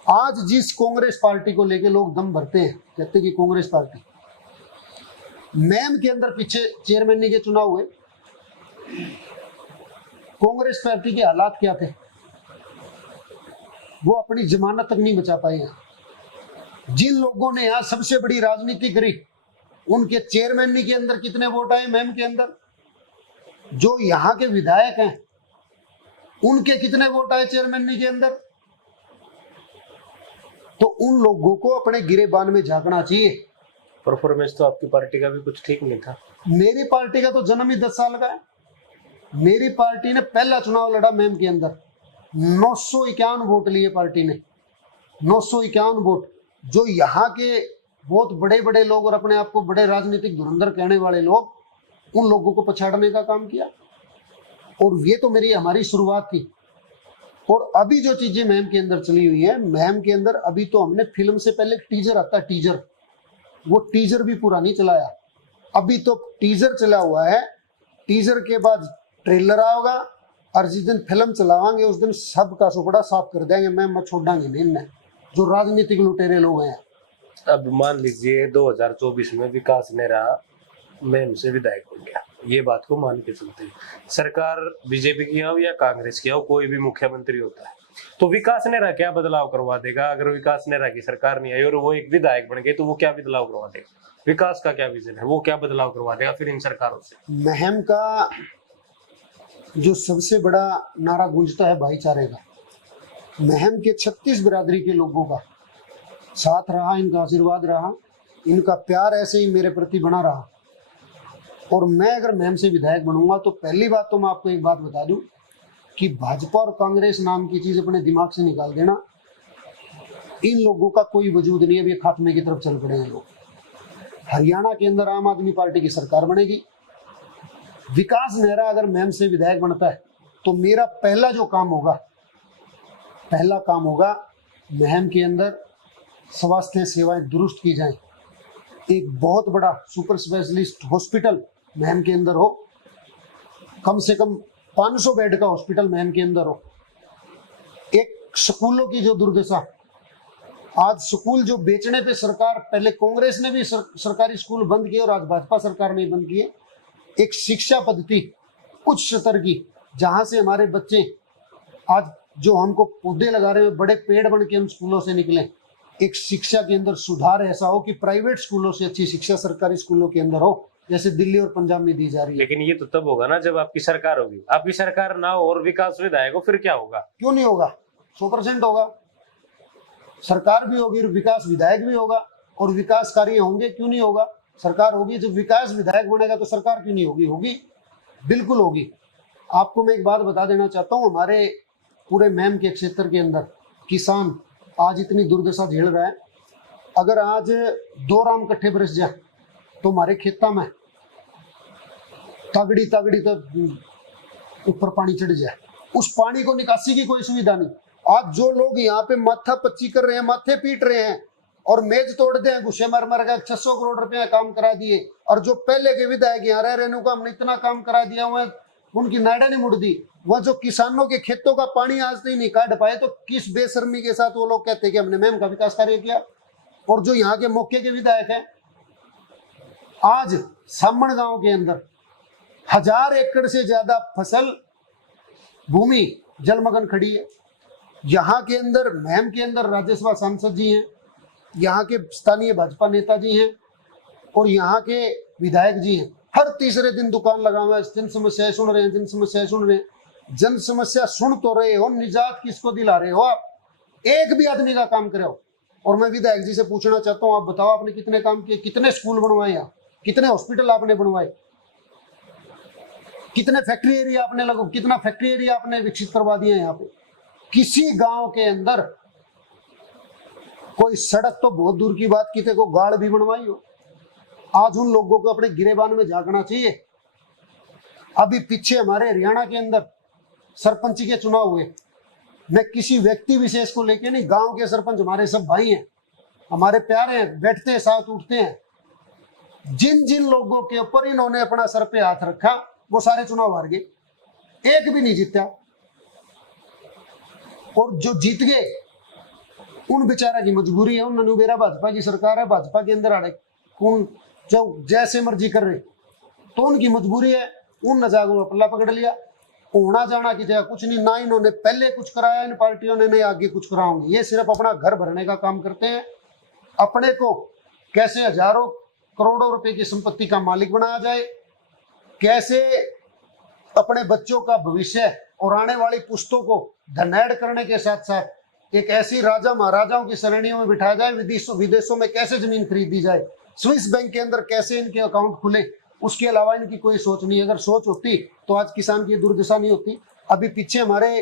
आज जिस कांग्रेस पार्टी को लेके लोग दम भरते हैं, कहते हैं कि कांग्रेस पार्टी, मैम के अंदर पीछे चेयरमैन के चुनाव हुए, कांग्रेस पार्टी के हालात क्या थे? वो अपनी जमानत तक नहीं बचा पाए हैं। जिन लोगों ने यहाँ सबसे बड़ी राजनीति करी, उनके चेयरमैन के अंदर कितने वोट आए? मैम के अंदर जो यहाँ के विधायक हैं उनके कितने वोट आए चेयरमैन के अंदर? तो उन लोगों को अपने गिरेबान में झांकना चाहिए। परफॉर्मेंस तो आपकी पार्टी का भी कुछ ठीक नहीं था। मेरी पार्टी का तो जन्म ही 10 साल का है। मेरी पार्टी ने पहला चुनाव लड़ा मैम के अंदर, 951 वोट लिए पार्टी ने, 951 वोट। जो यहाँ के बहुत बड़े बड़े लोग और अपने आप को बड़े राजनीतिक धुरंधर कहने वाले लोग, उन लोगों को पछाड़ने का काम किया। और ये तो हमारी शुरुआत थी। और अभी जो चीजें मैम के अंदर चली हुई है, मैम के अंदर अभी तो हमने फिल्म से पहले टीजर आता है, टीजर, वो टीजर भी पूरा नहीं चलाया, अभी तो टीजर चला हुआ है। टीजर के बाद ट्रेलर आएगा और जिस दिन फिल्म चलावांगे उस दिन सबका सुपड़ा साफ कर देंगे। मैम मत छोड़ांगे नहीं इन्हें, जो राजनीतिक लुटेरे लोग हैं। अब मान लीजिए 2024 में विकास नेहरा मैम से विधायक हो गया, ये बात को मान के चलते हैं, सरकार बीजेपी की हो या कांग्रेस की हो, कोई भी मुख्यमंत्री होता है, तो विकास नेहरा क्या बदलाव करवा देगा? अगर विकास नेहरा की सरकार नहीं आई और वो एक विधायक बन गए तो वो क्या बदलाव करवा देगा? विकास का क्या विजन है, वो क्या बदलाव करवा देगा फिर इन सरकारों से? महम का जो सबसे बड़ा नारा गूंजता है भाईचारे का, महम के 36 बिरादरी के लोगों का साथ रहा, इनका आशीर्वाद रहा, इनका प्यार ऐसे ही मेरे प्रति बना रहा। और मैं अगर महम से विधायक बनूंगा तो पहली बात तो मैं आपको एक बात बता दूं कि भाजपा और कांग्रेस नाम की चीज अपने दिमाग से निकाल देना। इन लोगों का कोई वजूद नहीं है, ये खात्मे की तरफ चल पड़े हैं लोग। हरियाणा के अंदर आम आदमी पार्टी की सरकार बनेगी। विकास नेहरा अगर महम से विधायक बनता है तो मेरा पहला काम होगा महम के अंदर स्वास्थ्य सेवाएं दुरुस्त की जाएं। एक बहुत बड़ा सुपर स्पेशलिस्ट हॉस्पिटल महम के अंदर हो, कम से कम 500 बेड का हॉस्पिटल महम के अंदर हो। एक स्कूलों की जो दुर्दशा, आज स्कूल जो बेचने पे सरकार, पहले कांग्रेस ने भी सरकारी स्कूल बंद किए और आज भाजपा सरकार ने बंद किए। एक शिक्षा पद्धति उच्च स्तर की, जहां से हमारे बच्चे आज जो हमको पौधे लगा रहे हैं, बड़े पेड़ बन के हम स्कूलों से निकले। एक शिक्षा के अंदर सुधार ऐसा हो कि प्राइवेट स्कूलों से अच्छी शिक्षा सरकारी स्कूलों के अंदर हो, जैसे दिल्ली और पंजाब में दी जा रही है। लेकिन ये तो तब होगा ना जब आपकी सरकार होगी। आपकी सरकार ना हो और विकास विधायक हो, फिर क्या होगा? क्यों नहीं होगा? 100% होगा। सरकार भी होगी, विकास विधायक भी होगा और विकास कार्य होंगे, क्यों नहीं होगा? सरकार होगी। जब विकास विधायक बनेगा तो सरकार क्यों नहीं होगी? होगी, बिल्कुल होगी। आपको मैं एक बात बता देना चाहता हूँ, हमारे पूरे मैम के क्षेत्र के अंदर किसान आज इतनी दुर्दशा झेल रहा है। अगर आज 2 राम कट्ठे बरस जाए तो हमारे खेता में तगड़ी तक ऊपर पानी चढ़ जाए, उस पानी को निकासी की कोई सुविधा नहीं। आज जो लोग यहाँ पे माथा पच्ची कर रहे हैं, माथे पीट रहे हैं और मेज तोड़ते हैं, घुसे मर का 600 करोड़ रुपया काम करा दिए, और जो पहले के विधायक यहाँ रह रहे को हमने इतना काम करा दिया हुआ, उनकी नाड़ा नहीं मुड़ दी। वह जो किसानों के खेतों का पानी आज तक नहीं काट पाए, तो किस बेशर्मी के साथ वो लोग कहते हैं कि हमने मैम का विकास कार्य किया। और जो यहाँ के मौके के विधायक हैं, आज सामण गांव के अंदर 1000 एकड़ से ज्यादा फसल भूमि जलमग्न खड़ी है। यहाँ के अंदर मैम के अंदर राज्यसभा सांसद जी हैं, यहाँ के स्थानीय भाजपा नेता जी हैं और यहाँ के विधायक जी हैं। हर तीसरे दिन दुकान लगा हुआ है, जन समस्याएं सुन रहे हैं, जन समस्याएं सुन रहे हैं। जन समस्या सुन तो रहे हो, निजात किसको दिला रहे हो आप? एक भी आदमी का काम करे हो। और मैं विधायक जी से पूछना चाहता हूँ, आप बताओ आपने कितने काम किए, कितने स्कूल बनवाए, यहाँ कितने हॉस्पिटल आपने बनवाए, कितने फैक्ट्री एरिया आपने लगो, कितना फैक्ट्री एरिया आपने विकसित करवा दिया यहाँ पे? किसी गांव के अंदर कोई सड़क तो बहुत दूर की बात, किसी को गाड़ भी बनवाई हो? आज उन लोगों को अपने गिरेबान में झांकना चाहिए। अभी पीछे हमारे हरियाणा के अंदर सरपंची के चुनाव हुए, मैं किसी व्यक्ति विशेष को लेके नहीं, गांव के सरपंच हमारे सब भाई हैं, हमारे प्यारे हैं, बैठते हैं साथ, उठते हैं। जिन जिन लोगों के ऊपर इन्होंने अपना सर पे हाथ रखा वो सारे चुनाव हार गए, एक भी नहीं जीता। और जो जीत गए उन बेचारा की मजबूरी है, उन्होंने मेरा भाजपा की सरकार है, भाजपा के अंदर आड़े कौन जो जैसे मर्जी कर रहे, तो उनकी मजबूरी है, उन नजागो पल्ला पकड़ लिया। होना जाना की जगह कुछ नहीं, ना इन्होंने पहले कुछ कराया इन पार्टियों ने, नहीं आगे कुछ कराओगे। ये सिर्फ अपना घर भरने का काम करते हैं, अपने को कैसे हजारों करोड़ों रुपए की संपत्ति का मालिक बनाया जाए, कैसे अपने बच्चों का भविष्य और आने वाली पुश्तों को धनैड़ करने के साथ साथ एक ऐसी राजा महाराजाओं की श्रेणियों में बिठाया जाए, विदेशों में कैसे जमीन खरीदी जाए, स्विस बैंक के अंदर कैसे इनके अकाउंट खुले, उसके अलावा इनकी कोई सोच नहीं। अगर सोच होती तो आज किसान की दुर्दशा नहीं होती। अभी पीछे हमारे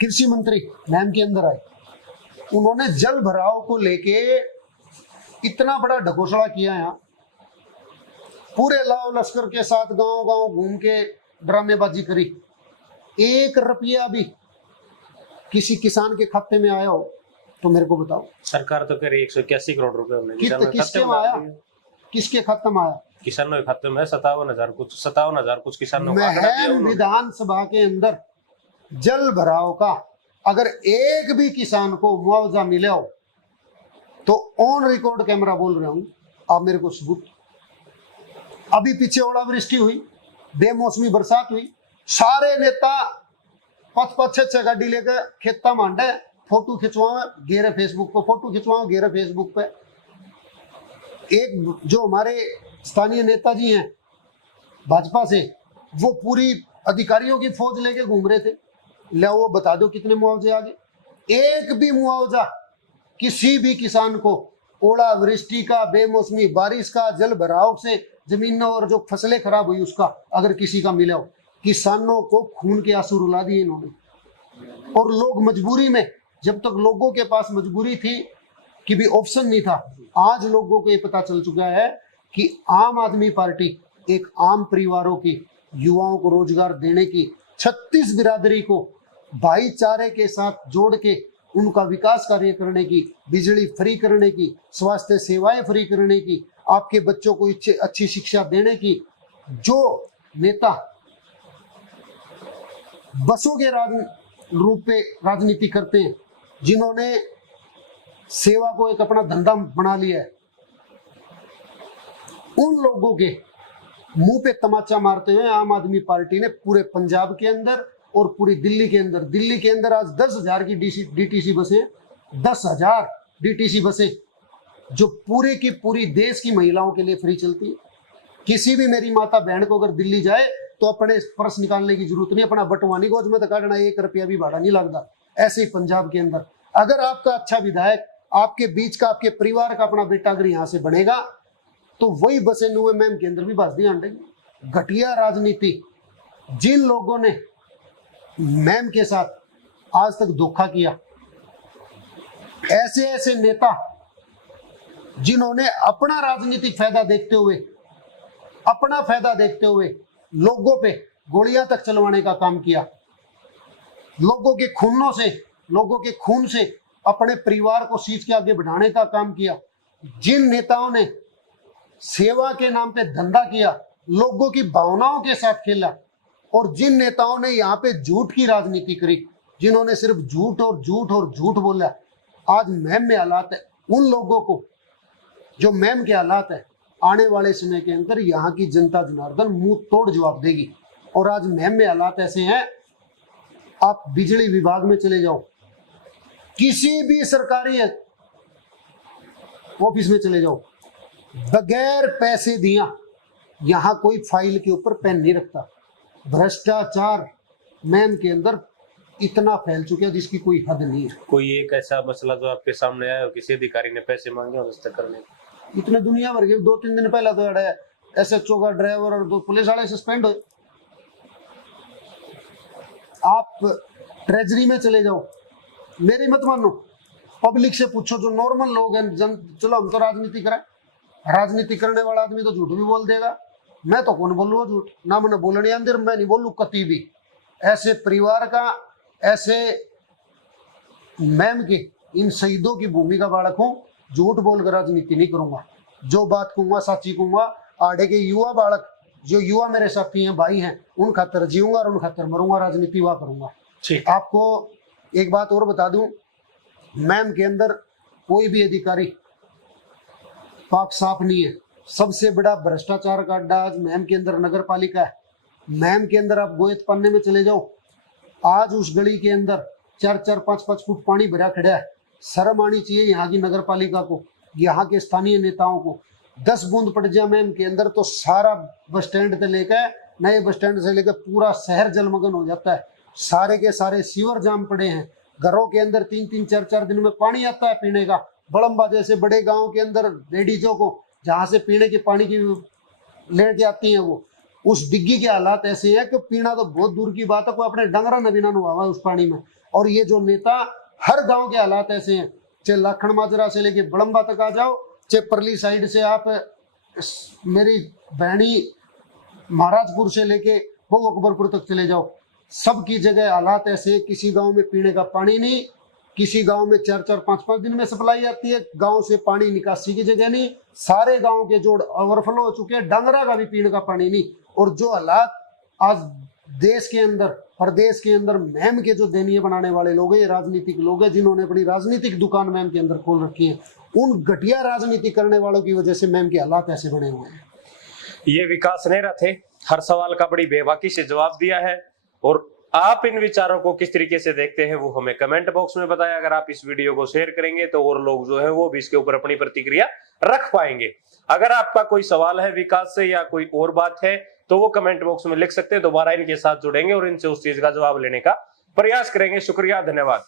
कृषि मंत्री मैम के अंदर आए, उन्होंने जल भराव को लेके इतना बड़ा ढकोसला किया। यहाँ पूरे लाव लश्कर के साथ गांव गांव घूम के ड्रामेबाजी करी। 1 रुपया भी किसी किसान के खाते में आया हो तो मेरे को बताओ। सरकार तो कह रही 181 करोड़ रुपए हमने किसानों के किसके खाते में में आया? डाल दिए। किसके खाते में आया? किसानों के खाते में 57,000 कुछ किसानों को आंकड़ा दिया महम उन्होंने। विधानसभा के अंदर जल भराव का अगर एक भी किसान को मुआवजा मिले हो तो ऑन रिकॉर्ड कैमरा बोल रहा हूं, आप मेरे को सबूत। अभी पीछे ओलावृष्टि हुई, बेमौसमी बरसात हुई, सारे नेता 5-5, 6-6 गाड़ी लेकर खेता मांडे, फोटो खिंचवाओ घेरे फेसबुक पे, फोटो खिंचवाओ घेरे फेसबुक पे। एक जो हमारे स्थानीय नेताजी हैं भाजपा से, वो पूरी अधिकारियों की फौज लेके घूम रहे थे, ले वो बता दो कितने मुआवजे आ गए। एक भी मुआवजा किसी भी किसान को ओलावृष्टि का, बेमौसमी बारिश का, जल भराव से जमीनों और जो फसलें खराब हुई उसका अगर किसी का मिला हो, किसानों को खून के आंसू रुला दिए इन्होंने। और लोग मजबूरी में, जब तक लोगों के पास मजबूरी थी कि भी ऑप्शन नहीं था, आज लोगों को ये पता चल चुका है कि आम आदमी पार्टी एक आम परिवारों की, युवाओं को रोजगार देने की, 36 बिरादरी को भाईचारे के साथ जोड़ के उनका विकास कार्य करने की, बिजली फ्री करने की, स्वास्थ्य सेवाएं फ्री करने की, आपके बच्चों को अच्छी शिक्षा देने की, जो नेता बसों के रूप में राजनीति करते हैं, जिन्होंने सेवा को एक अपना धंधा बना लिया है, उन लोगों के मुंह पे तमाचा मारते हुए आम आदमी पार्टी ने पूरे पंजाब के अंदर और पूरी दिल्ली के अंदर आज 10,000 की डीटीसी बसें, 10,000 डीटीसी बसें जो पूरी की पूरी देश की महिलाओं के लिए फ्री चलती है। किसी भी मेरी माता बहन को अगर दिल्ली जाए तो अपने पर्स निकालने की जरूरत नहीं, अपना बटवानी गोज में काटना, 1 रुपया भी भाड़ा नहीं लगता। ऐसे ही पंजाब के अंदर अगर आपका अच्छा विधायक, आपके बीच का, आपके परिवार का अपना बेटा अगर यहाँ से बनेगा तो वही बसें नुए मैम के अंदर भी बसदी आंटेगी। घटिया राजनीति, जिन लोगों ने मैम के साथ आज तक धोखा किया, ऐसे ऐसे नेता जिन्होंने अपना राजनीतिक फायदा देखते हुए लोगों पे गोलियां तक चलवाने का काम किया, लोगों के खून से अपने परिवार को सीट के आगे बढ़ाने का काम किया, जिन नेताओं ने सेवा के नाम पे धंधा किया, लोगों की भावनाओं के साथ खेला, और जिन नेताओं ने यहाँ पे झूठ की राजनीति करी, जिन्होंने सिर्फ झूठ बोला, आज मैम में हालात है उन लोगों को जो मैम के हालात है, आने वाले समय के अंदर यहाँ की जनता जनार्दन मुंह तोड़ जवाब देगी। और आज मैम में हालात ऐसे हैं, आप बिजली विभाग में चले जाओ, किसी भी सरकारी ऑफिस में चले जाओ, बगैर पैसे दिया यहाँ कोई फाइल के ऊपर पेन नहीं रखता। भ्रष्टाचार मैम के अंदर इतना फैल चुका है जिसकी कोई हद नहीं है। कोई एक ऐसा मसला जो आपके सामने आया हो, किसी अधिकारी ने पैसे मांगे हो रिश्ता करने के? इतने दुनिया भर के 2-3 दिन पहले तो एसएचओ का ड्राइवर और 2 पुलिस वाले सस्पेंड हुए। आप ट्रेजरी में चले जाओ, मेरी मत मानो, पब्लिक से पूछो, जो नॉर्मल लोग हैं, चलो हम तो राजनीति करें, राजनीति करने वाला आदमी तो झूठ भी बोल देगा। मैं तो कौन बोलूँ झूठ, ना मैंने बोलने अंदर, मैं नहीं बोलूँ कती भी। ऐसे परिवार का, ऐसे मैम के, इन शहीदों की भूमि का बालक हूँ, झूठ बोलकर राजनीति नहीं करूंगा। जो बात कहूंगा साची कहूंगा। आगे के युवा बालक, जो युवा मेरे साथी हैं, भाई हैं, उन खातर जीऊंगा और उन खातर मरूंगा, राजनीति वह करूंगा। आपको एक बात और बता दूं, मैम के अंदर कोई भी अधिकारी पाक साफ नहीं है। सबसे बड़ा भ्रष्टाचार का अड्डा आज मैम के अंदर नगर पालिका है। मैम के अंदर आप गोयत पन्ने में चले जाओ, आज उस गली के अंदर 4-4, 5-5 फुट पानी भरा खड़ा है। शर्म आनी चाहिए यहाँ की नगर पालिका को, यहाँ के स्थानीय नेताओं को। 10 बूंद पड़ जाए मैम के अंदर तो सारा बस स्टैंड से लेकर, नए बस स्टैंड से लेकर पूरा शहर जलमग्न हो जाता है। सारे के सारे सीवर जाम पड़े हैं, घरों के अंदर 3-3, 4-4 दिन में पानी आता है पीने का। बड़म्बा जैसे बड़े गांव के अंदर लेडीजों को जहां से पीने के पानी की लेके आती है वो, उस डिग्गी के हालात ऐसे हैं कि पीना तो बहुत दूर की बात है, कोई अपने डंगरा नबीना हुआ उस पानी में। और ये जो नेता, हर गांव के हालात ऐसे हैं, चाहे लाखन माजरा से लेके बड़म्बा तक आ जाओ, चाहे परली साइड से आप मेरी बहनी महाराजपुर से लेके वो अकबरपुर तक चले जाओ, सबकी जगह हालात ऐसे, किसी गांव में पीने का पानी नहीं, किसी गांव में 4-4, 5-5 दिन में सप्लाई आती है, गांव से पानी निकासी की जगह नहीं, सारे गांव के जोड़ ओवरफ्लो हो चुके हैं, डंगरा का भी पीने का पानी नहीं। और जो हालात आज देश के अंदर, प्रदेश के अंदर महम के जो देनिये बनाने वाले लोग हैं, ये राजनीतिक लोग हैं जिन्होंने अपनी राजनीतिक दुकान महम के अंदर खोल रखी है, उन घटिया राजनीति करने वालों की वजह से महम के हालात ऐसे बने हुए हैं। ये विकास नेहरा थे, हर सवाल का बड़ी बेबाकी से जवाब दिया है। और आप इन विचारों को किस तरीके से देखते हैं वो हमें कमेंट बॉक्स में बताएं। अगर आप इस वीडियो को शेयर करेंगे तो और लोग जो है वो भी इसके ऊपर अपनी प्रतिक्रिया रख पाएंगे। अगर आपका कोई सवाल है विकास से या कोई और बात है तो वो कमेंट बॉक्स में लिख सकते हैं, दोबारा इनके साथ जुड़ेंगे और इनसे उस चीज का जवाब लेने का प्रयास करेंगे। शुक्रिया, धन्यवाद।